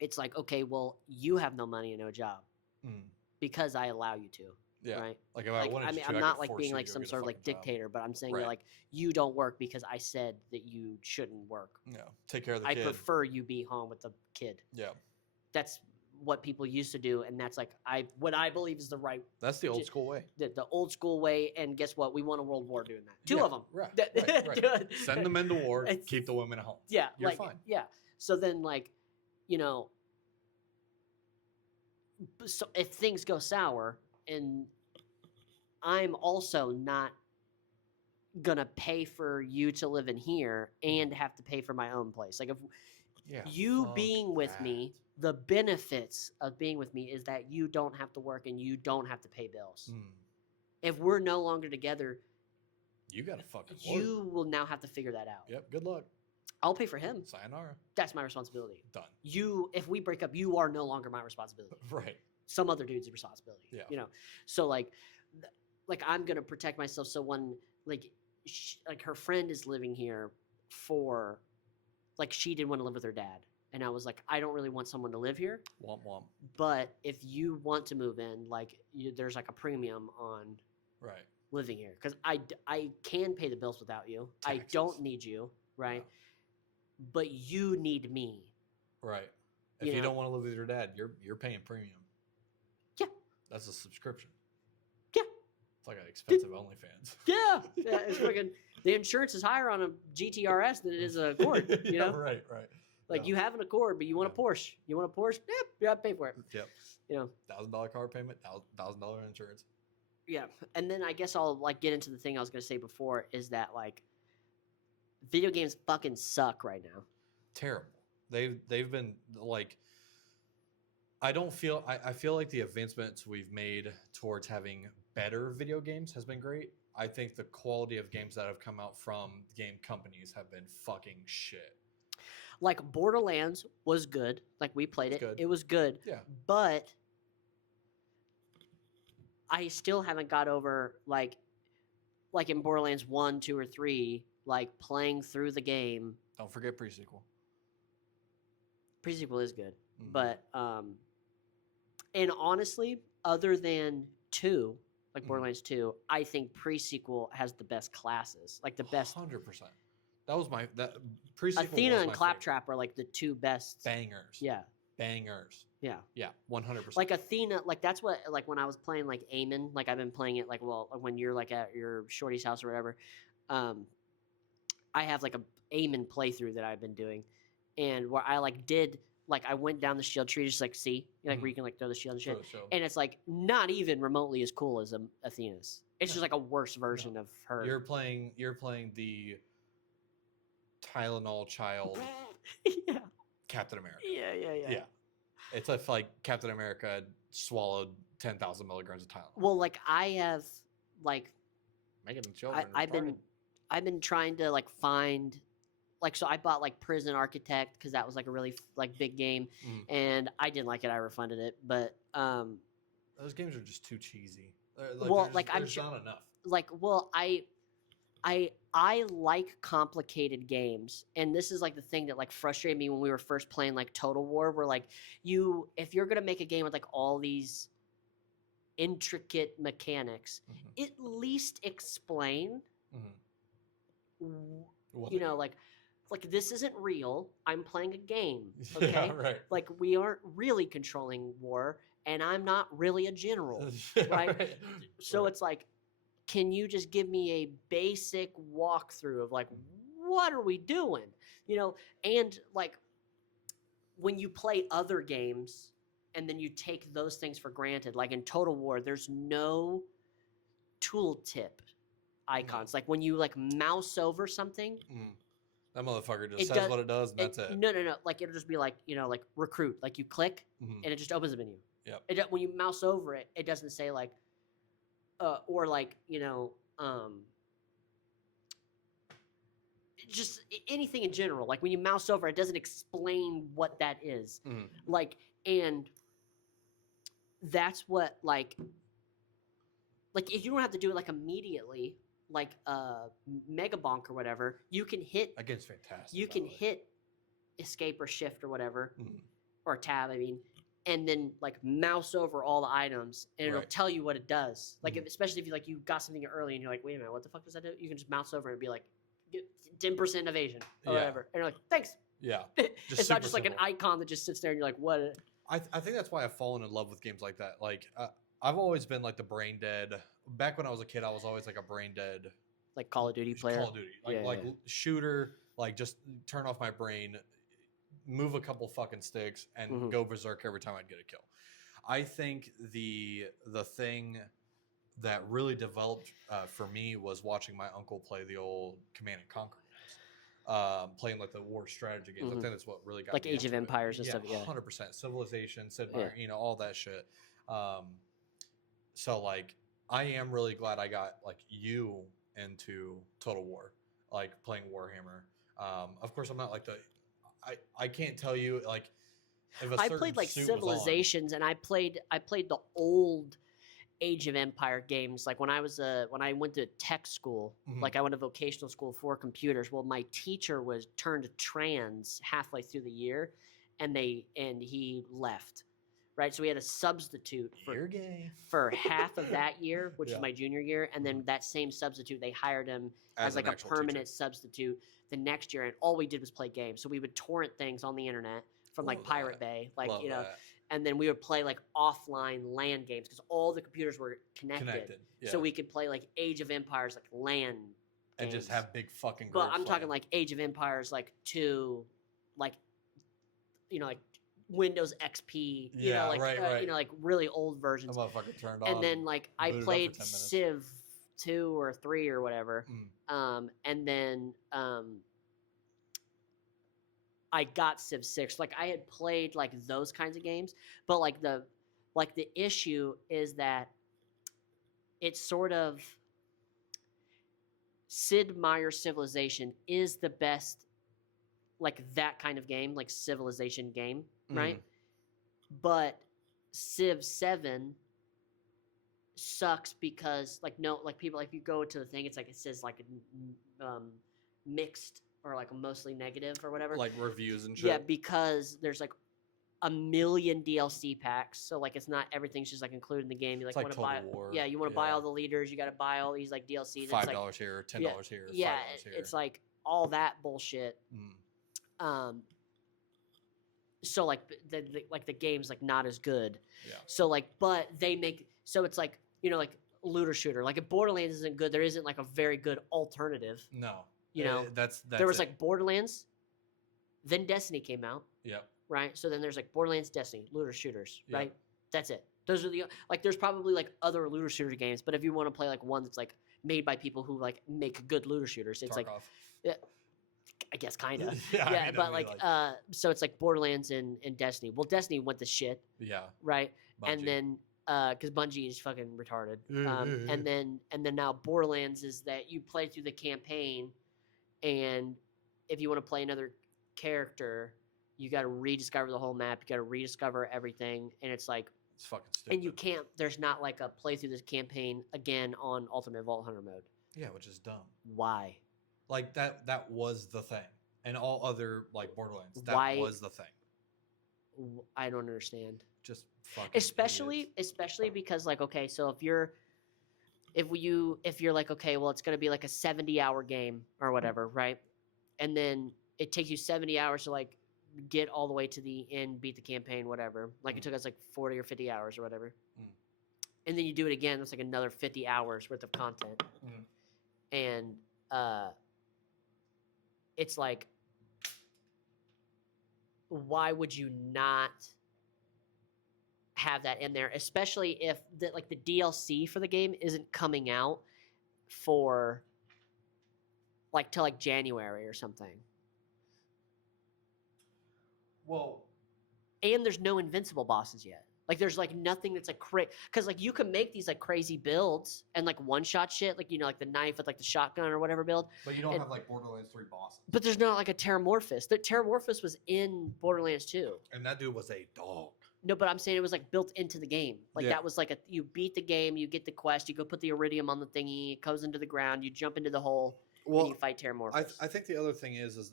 it's like, okay, well, you have no money and no job Mm. because I allow you to. Yeah. Right. Like if Like, I wanted I you mean, to, I'm I not could like force being you to like go some get a sort of like fucking job. dictator, but I'm saying Right. you're like, you don't work because I said that you shouldn't work. Yeah. Take care of the I kid. prefer you be home with the kid. Yeah. That's what people used to do, and that's like what I believe is the right, That's the old J- school way. the old school way. And guess what? We won a world war doing that. Two Yeah, of them. Right. Right. Send the men to war. It's- Keep the women at home. Yeah, You're like, fine. Yeah. So then, like, you know, so if things go sour, and I'm also not gonna pay for you to live in here and have to pay for my own place. Like, if Yeah. you fuck being with that. me, the benefits of being with me is that you don't have to work and you don't have to pay bills. Mm. If we're no longer together, You got to fucking work. you will now have to figure that out. Yep. Good luck. I'll pay for him. Sayonara. That's my responsibility. Done. If we break up, you are no longer my responsibility. Right. Some other dude's responsibility. Yeah. You know, so like I'm gonna protect myself. So when like her friend is living here for, like, she didn't want to live with her dad, and I was like, I don't really want someone to live here. Womp womp. But if you want to move in, like, there's like a premium on Right. living here because I can pay the bills without you. I Taxes. don't need you, right? But you need me. Right. If You you know- don't want to live with your dad, you're paying premium. Yeah, That's a subscription. Yeah. It's like an expensive OnlyFans. Yeah, it's fucking. The insurance is higher on a GTRS than it is a Accord. You Yeah, know, right. like Yeah. you have an Accord, but you want a Porsche. You want a Porsche? Yep, you have to pay for it. Yep. You know, $1,000 car payment, $1,000 insurance. yeah. And then I guess I'll like get into the thing I was gonna say before is that like video games fucking suck right now. Terrible. They've been like. I feel like the advancements we've made towards having better video games has been great. I think the quality of games that have come out from game companies have been fucking shit. Like Borderlands was good. Like we played it. Good. It was good. Yeah. But I still haven't got over like in Borderlands 1, 2, or 3, like playing through the game. Don't forget pre-sequel. Pre-sequel is good. Mhm. But and honestly, other than 2, like Mhm. Borderlands 2, I think pre-sequel has the best classes. Like the best 100%. That was that pre-sequel. Athena was and my Claptrap are like the two best. favorite. Bangers. Yeah. Bangers. Yeah. Yeah. 100%. Like Athena, like that's what like when I was playing like Eamon, like I've been playing it like when you're like at your shorty's house or whatever, I have like a Eamon playthrough that I've been doing, and where I like did like I went down the shield tree just like see like where you can like throw the shield and shit, and it's like not even remotely as cool as Athena's. It's just like a worse version of her. You're playing the Tylenol child Yeah. Captain America. Yeah. It's like Captain America had swallowed 10,000 milligrams of Tylenol. Well, like I have like Making the children. I've been trying to like find like so I bought like Prison Architect because that was like a really like big game, and I didn't like it. I refunded it, but those games are just too cheesy. There's not enough. Like, well, I like complicated games, and this is like the thing that like frustrated me when we were first playing like Total War. Where like if you're gonna make a game with like all these intricate mechanics, at least explain. You know, like this isn't real. I'm playing a game. Okay, Yeah, right. Like we aren't really controlling war, and I'm not really a general, right? So it's like, can you just give me a basic walkthrough of like what are we doing? You know, and like when you play other games and then you take those things for granted, like in Total War, there's no tooltip icons. Like when you like mouse over something, that motherfucker just says what it does, and that's it. No. Like it'll just be like, you know, like recruit. Like you click, and it just opens a menu. Yep. When you mouse over it, it doesn't say like, or like, you know, just anything in general. Like when you mouse over, it doesn't explain what that is. Like, and that's what like if you don't have to do it like immediately, like Mega Bonk or whatever, you can hit. That game's fantastic. You can hit escape or shift or whatever, or tab. I mean, and then like mouse over all the items, and it'll tell you what it does. Like especially if you got something early and you're like, wait a minute, what the fuck does that do? You can just mouse over and be like, 10% evasion or whatever, and you're like, thanks. Yeah, it's not just like an icon that just sits there and you're like, what? I think that's why I've fallen in love with games like that. Like I've always been like the brain dead. Back when I was a kid, I was always like a brain dead, like Call of Duty player. Call of Duty, shooter. Like just turn off my brain, move a couple fucking sticks, and go berserk every time I'd get a kill. I think the thing that really developed for me was watching my uncle play the old Command and Conquer games, playing like the war strategy games. I think that's what really got like me Age of Empires and stuff. Yeah, 100%. Civilization, Sid Meier, you know, all that shit. So like, I am really glad I got like you into Total War, like playing Warhammer. Of course, I'm not like I can't tell you like if I played like Civilizations, and I played the old Age of Empire games. Like when I went to tech school, like I went to vocational school for computers. Well, my teacher was turned trans halfway through the year, and he left. Right, so we had a substitute for half of that year, which is my junior year, and then that same substitute, they hired him as like a permanent substitute the next year, and all we did was play games. So we would torrent things on the internet from like Pirate Bay, like and then we would play like offline LAN games because all the computers were connected. Yeah. So we could play like Age of Empires like LAN games. And just have big fucking But groups I'm talking like Age of Empires like 2, like, you know, like Windows XP, you know, like you know, like really old versions. A motherfucker turned on. And then like I booted up played for 10 minutes. Civ 2 or 3 or whatever. And then I got Civ 6. Like I had played like those kinds of games, but like the issue is that it's sort of Sid Meier's Civilization is the best like that kind of game, like Civilization game, right? But Civ 7 sucks because like no, like people, like if you go to the thing, it's like it says like mixed or like mostly negative or whatever, like reviews and shit. Yeah, because there's like a million DLC packs, so like it's not everything's just like included in the game. You like, want to buy, War. You want to buy all the leaders. You got to buy all these like DLCs. $5 like, here, $10 here. Yeah, $5 here. it's like all that bullshit. So like the game's like not as good. Yeah. So like, but they make, so it's like, you know, like looter shooter. Like if Borderlands isn't good, there isn't like a very good alternative. No. You know, that's there was like Borderlands, then Destiny came out. Yep. Right. So then there's like Borderlands, Destiny, looter shooters. Right. That's it. Those are the, like there's probably like other looter shooter games, but if you want to play like one that's like made by people who like make good looter shooters, it's Tarkov. like, yeah, I guess kind of. Yeah, yeah, but like so it's like Borderlands and Destiny. Well, Destiny went to shit. Yeah. Right. Bungie. And then because Bungie is fucking retarded. And then now Borderlands is that you play through the campaign, and if you want to play another character, you got to rediscover the whole map. You got to rediscover everything, and it's like it's fucking stupid. And you can't. There's not like a play through this campaign again on Ultimate Vault Hunter mode. Yeah, which is dumb. Why? Like that was the thing, and all other like Borderlands. That was the thing. I don't understand. Just fucking especially because like, okay, so if you're like, okay, well, it's gonna be like a 70-hour game or whatever, right? And then it takes you 70 hours to like get all the way to the end, beat the campaign, whatever. Like it took us like 40 or 50 hours or whatever. And then you do it again, it's like another 50 hours worth of content. And it's like, why would you not have that in there, especially if the DLC for the game isn't coming out for like till like January or something. Well, and there's no invincible bosses yet. Like there's like nothing that's like because like you can make these like crazy builds and like one shot shit, like, you know, like the knife with like the shotgun or whatever build. But you don't have like Borderlands 3 bosses. But there's not like a Terramorphous. The Terramorphous was in Borderlands 2. And that dude was a dog. No, but I'm saying it was like built into the game. Like that was like you beat the game, you get the quest, you go put the iridium on the thingy, it goes into the ground, you jump into the hole, and you fight Terramorphous. I think the other thing is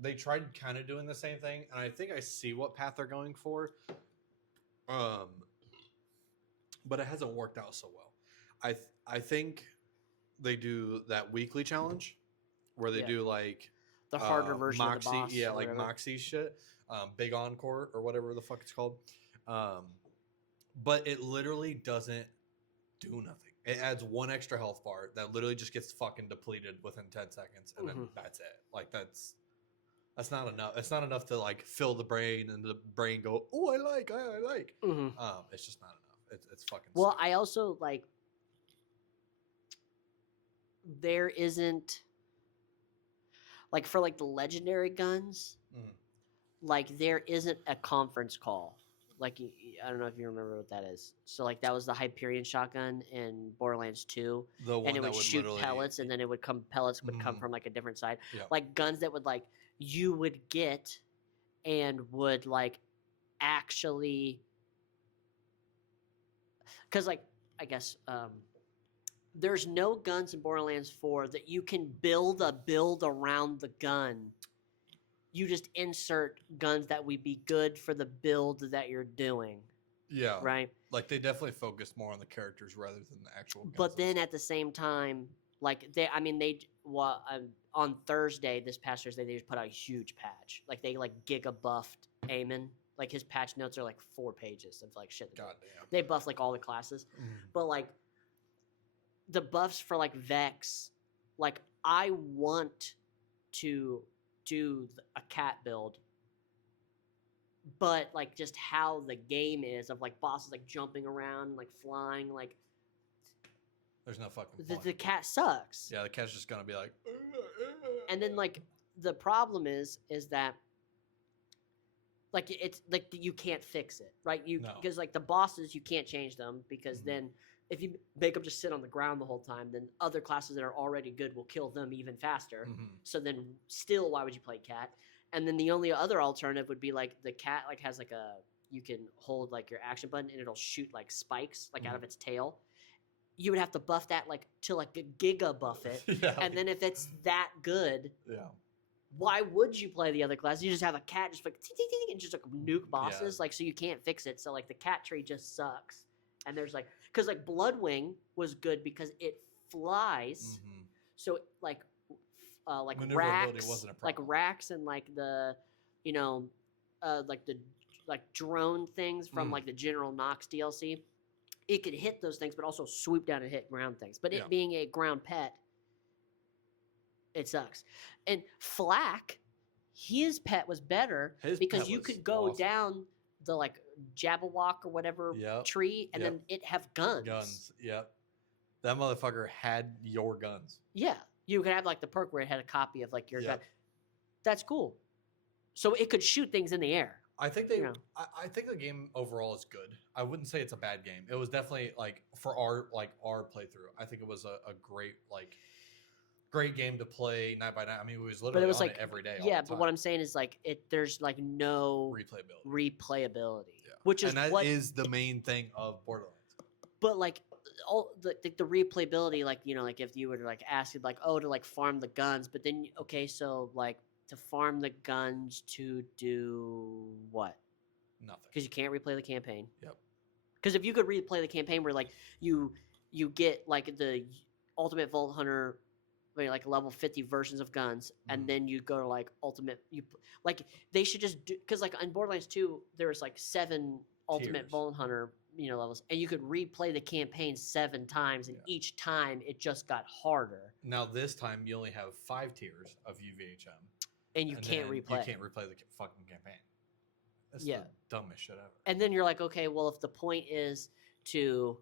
they tried kind of doing the same thing, and I think I see what path they're going for. But it hasn't worked out so well. I think they do that weekly challenge where they do like the harder version Moxie, of the boss. Yeah, like Moxie shit. Big Encore or whatever the fuck it's called. But it literally doesn't do nothing. It adds one extra health bar that literally just gets fucking depleted within 10 seconds, and then that's it. Like that's not enough. It's not enough to like fill the brain and the brain go, oh, I like. It's just not enough. It's fucking. Well, stupid. I also like. There isn't. Like for like the legendary guns, like there isn't a conference call. Like I don't know if you remember what that is. So like that was the Hyperion shotgun in Borderlands 2, and it would shoot pellets, and then it would come. Pellets would come from like a different side. Yeah. Like guns that would like you would get, and would like actually. Because like I guess there's no guns in Borderlands 4 that you can build a build around the gun. You just insert guns that would be good for the build that you're doing. Yeah. Right? Like they definitely focused more on the characters rather than the actual guns. But then at the same time, like on Thursday, this past Thursday, they just put out a huge patch. Like they like giga buffed Eamon. Like his patch notes are like 4 pages of like shit. Goddamn. They buff like all the classes, but like the buffs for like Vex, like I want to do a cat build, but like just how the game is of like bosses like jumping around, like flying, like There's no fucking the point. cat sucks. Yeah, the cat's just gonna be like. And then like the problem is that like it's like you can't fix it, right? You No. because like the bosses you can't change them because then if you make them just sit on the ground the whole time, then other classes that are already good will kill them even faster. So then still, why would you play cat? And then the only other alternative would be like the cat like has like a you can hold like your action button and it'll shoot like spikes like out of its tail. You would have to buff that like to like a giga buff it, Yeah. and then if it's that good, Yeah. why would you play the other class? You just have a cat just like and just like nuke bosses, like so you can't fix it. So like the cat tree just sucks. And there's like because like Bloodwing was good because it flies, so like Maneuverability wasn't a like problem. racks and like the like the like drone things from like the General Knox DLC. It could hit those things, but also swoop down and hit ground things. But it being a ground pet, it sucks. And Flack, his pet was better because you could go down the like Jabberwock or whatever tree, and then it have guns. Guns, yep. That motherfucker had your guns. Yeah, you could have like the perk where it had a copy of like your gun. That's cool. So it could shoot things in the air. I think they. I think the game overall is good. I wouldn't say it's a bad game. It was definitely like for our playthrough. I think it was a great game to play night by night. I mean, it was literally on it every day. Yeah, but what I'm saying is like there's like no replayability, which is that is the main thing of Borderlands. But like all the replayability, like like if you were to like ask it like to like farm the guns, but then so like to farm the guns to do what? Nothing. Because you can't replay the campaign. Yep. Because if you could replay the campaign where like you get like the Ultimate Vault Hunter, like level 50 versions of guns, and then you go to like ultimate. Like they should just do because like in Borderlands 2 there was like 7 Ultimate Vault Hunter levels, and you could replay the campaign 7 times, and each time it just got harder. Now this time you only have 5 tiers of UVHM. And you can't replay. You can't replay the fucking campaign. That's the dumbest shit ever. And then you're like, okay, well, if the point is to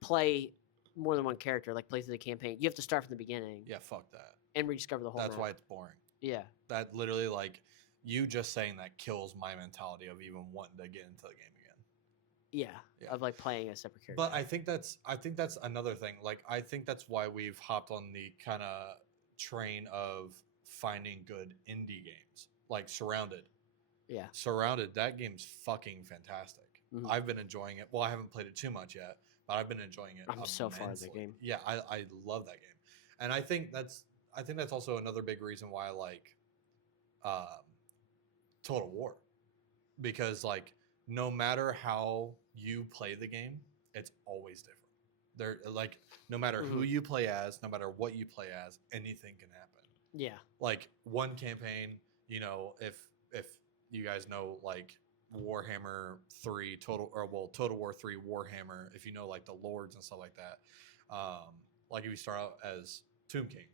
play more than one character, like play through the campaign, you have to start from the beginning. Yeah, fuck that. And rediscover the whole That's map. why it's boring. Yeah. That literally, like, you just saying that kills my mentality of even wanting to get into the game again. Yeah. Of like playing a separate character. But I think that's another thing. Like, I think that's why we've hopped on the kind of train of finding good indie games, like Surrounded. Yeah. Surrounded, that game's fucking fantastic. I've been enjoying it. Well, I haven't played it too much yet, but I've been enjoying it. I'm so far in the game. Yeah, I love that game. And I think that's also another big reason why I like Total War. Because like no matter how you play the game, it's always different. They're like no matter who you play as, no matter what you play as, anything can happen. Yeah. Like one campaign, if you guys know like Warhammer 3 Total War 3 Warhammer, if you know like the lords and stuff like that, like if you start out as Tomb King,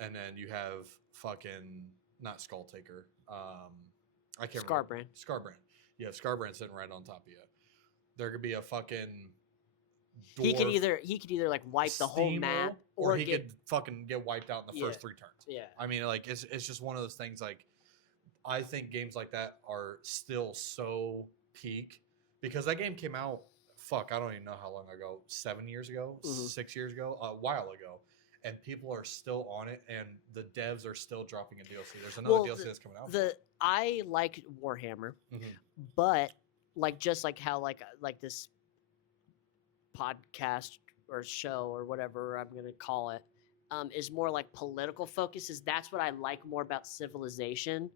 and then you have fucking not Skull Taker, I can't remember. Scarbrand. You have Scarbrand sitting right on top of you. There could be a fucking he could either like wipe the whole map, or he could fucking get wiped out in the first 3 turns. Yeah. I mean, like it's just one of those things. Like I think games like that are still so peak because that game came out. Fuck, I don't even know how long ago. 7 years ago, 6 years ago, a while ago, and people are still on it, and the devs are still dropping a DLC. There's another DLC that's coming out. I like Warhammer, but like just like how like this podcast or show or whatever I'm gonna call it is more like political focuses. That's what I like more about Civilization,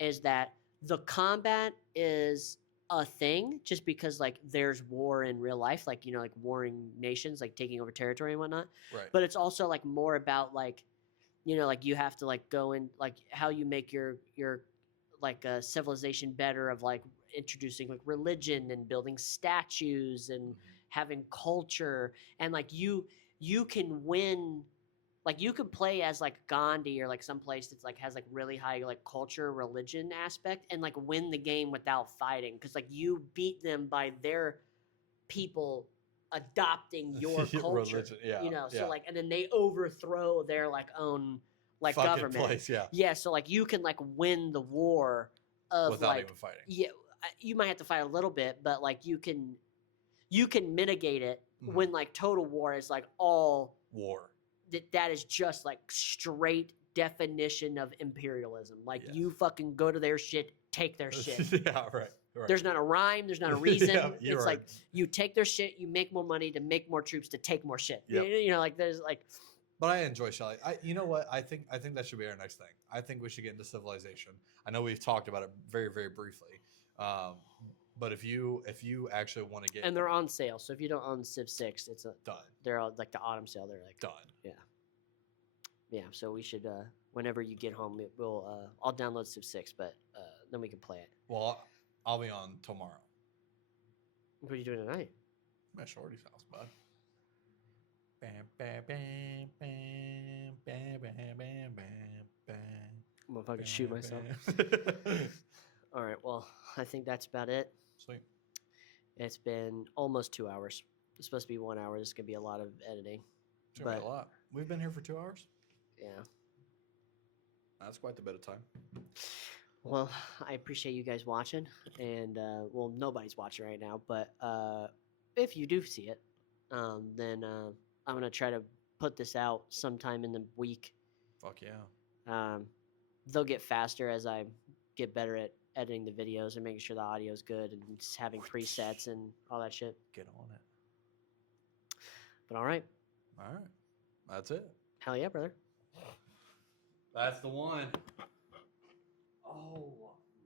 is that the combat is a thing just because like there's war in real life, like like warring nations like taking over territory and whatnot. Right. But it's also like more about like like you have to like go in like how you make your like a civilization better of like introducing like religion and building statues and having culture, and like you can win, like you could play as like Gandhi or like some place that's like has like really high like culture religion aspect and like win the game without fighting, because like you beat them by their people adopting your culture. Religion, yeah, You know, so yeah. like, and then they overthrow their like own like Fucking government. place, yeah. Yeah, so like you can like win the war of without like even fighting. yeah, you might have to fight a little bit, but like you can mitigate it when like total war is like all war. That is just like straight definition of imperialism. Like you fucking go to their shit, take their shit. Yeah, right. There's not a rhyme. There's not a reason. Yeah, it's like you take their shit, you make more money to make more troops to take more shit. Yep. You know, like there's like. But I enjoy Shelley. You know what? I think that should be our next thing. I think we should get into civilization. I know we've talked about it very, very briefly. But if you actually want to get, and they're on sale, so if you don't own Civ 6, it's done. They're all like the autumn sale. They're like done. Yeah. So we should whenever you get home, we'll I'll download Civ 6, but then we can play it. Well, I'll be on tomorrow. What are you doing tonight? I'm at Shorty's house, bud. Bam, bam, bam, bam, bam, bam, bam, bam. I'm gonna fucking shoot myself. All right. Well, I think that's about it. Sweet. It's been almost 2 hours. It's supposed to be 1 hour. This is gonna be a lot of editing. It's gonna be a lot. We've been here for 2 hours. Yeah. That's quite a bit of time. Well, I appreciate you guys watching, and well, nobody's watching right now, but if you do see it, then I'm gonna try to put this out sometime in the week. Fuck yeah. They'll get faster as I get better at editing the videos and making sure the audio is good and just having presets and all that shit. Get on it. But all right. All right. That's it. Hell yeah, brother. That's the one. Oh.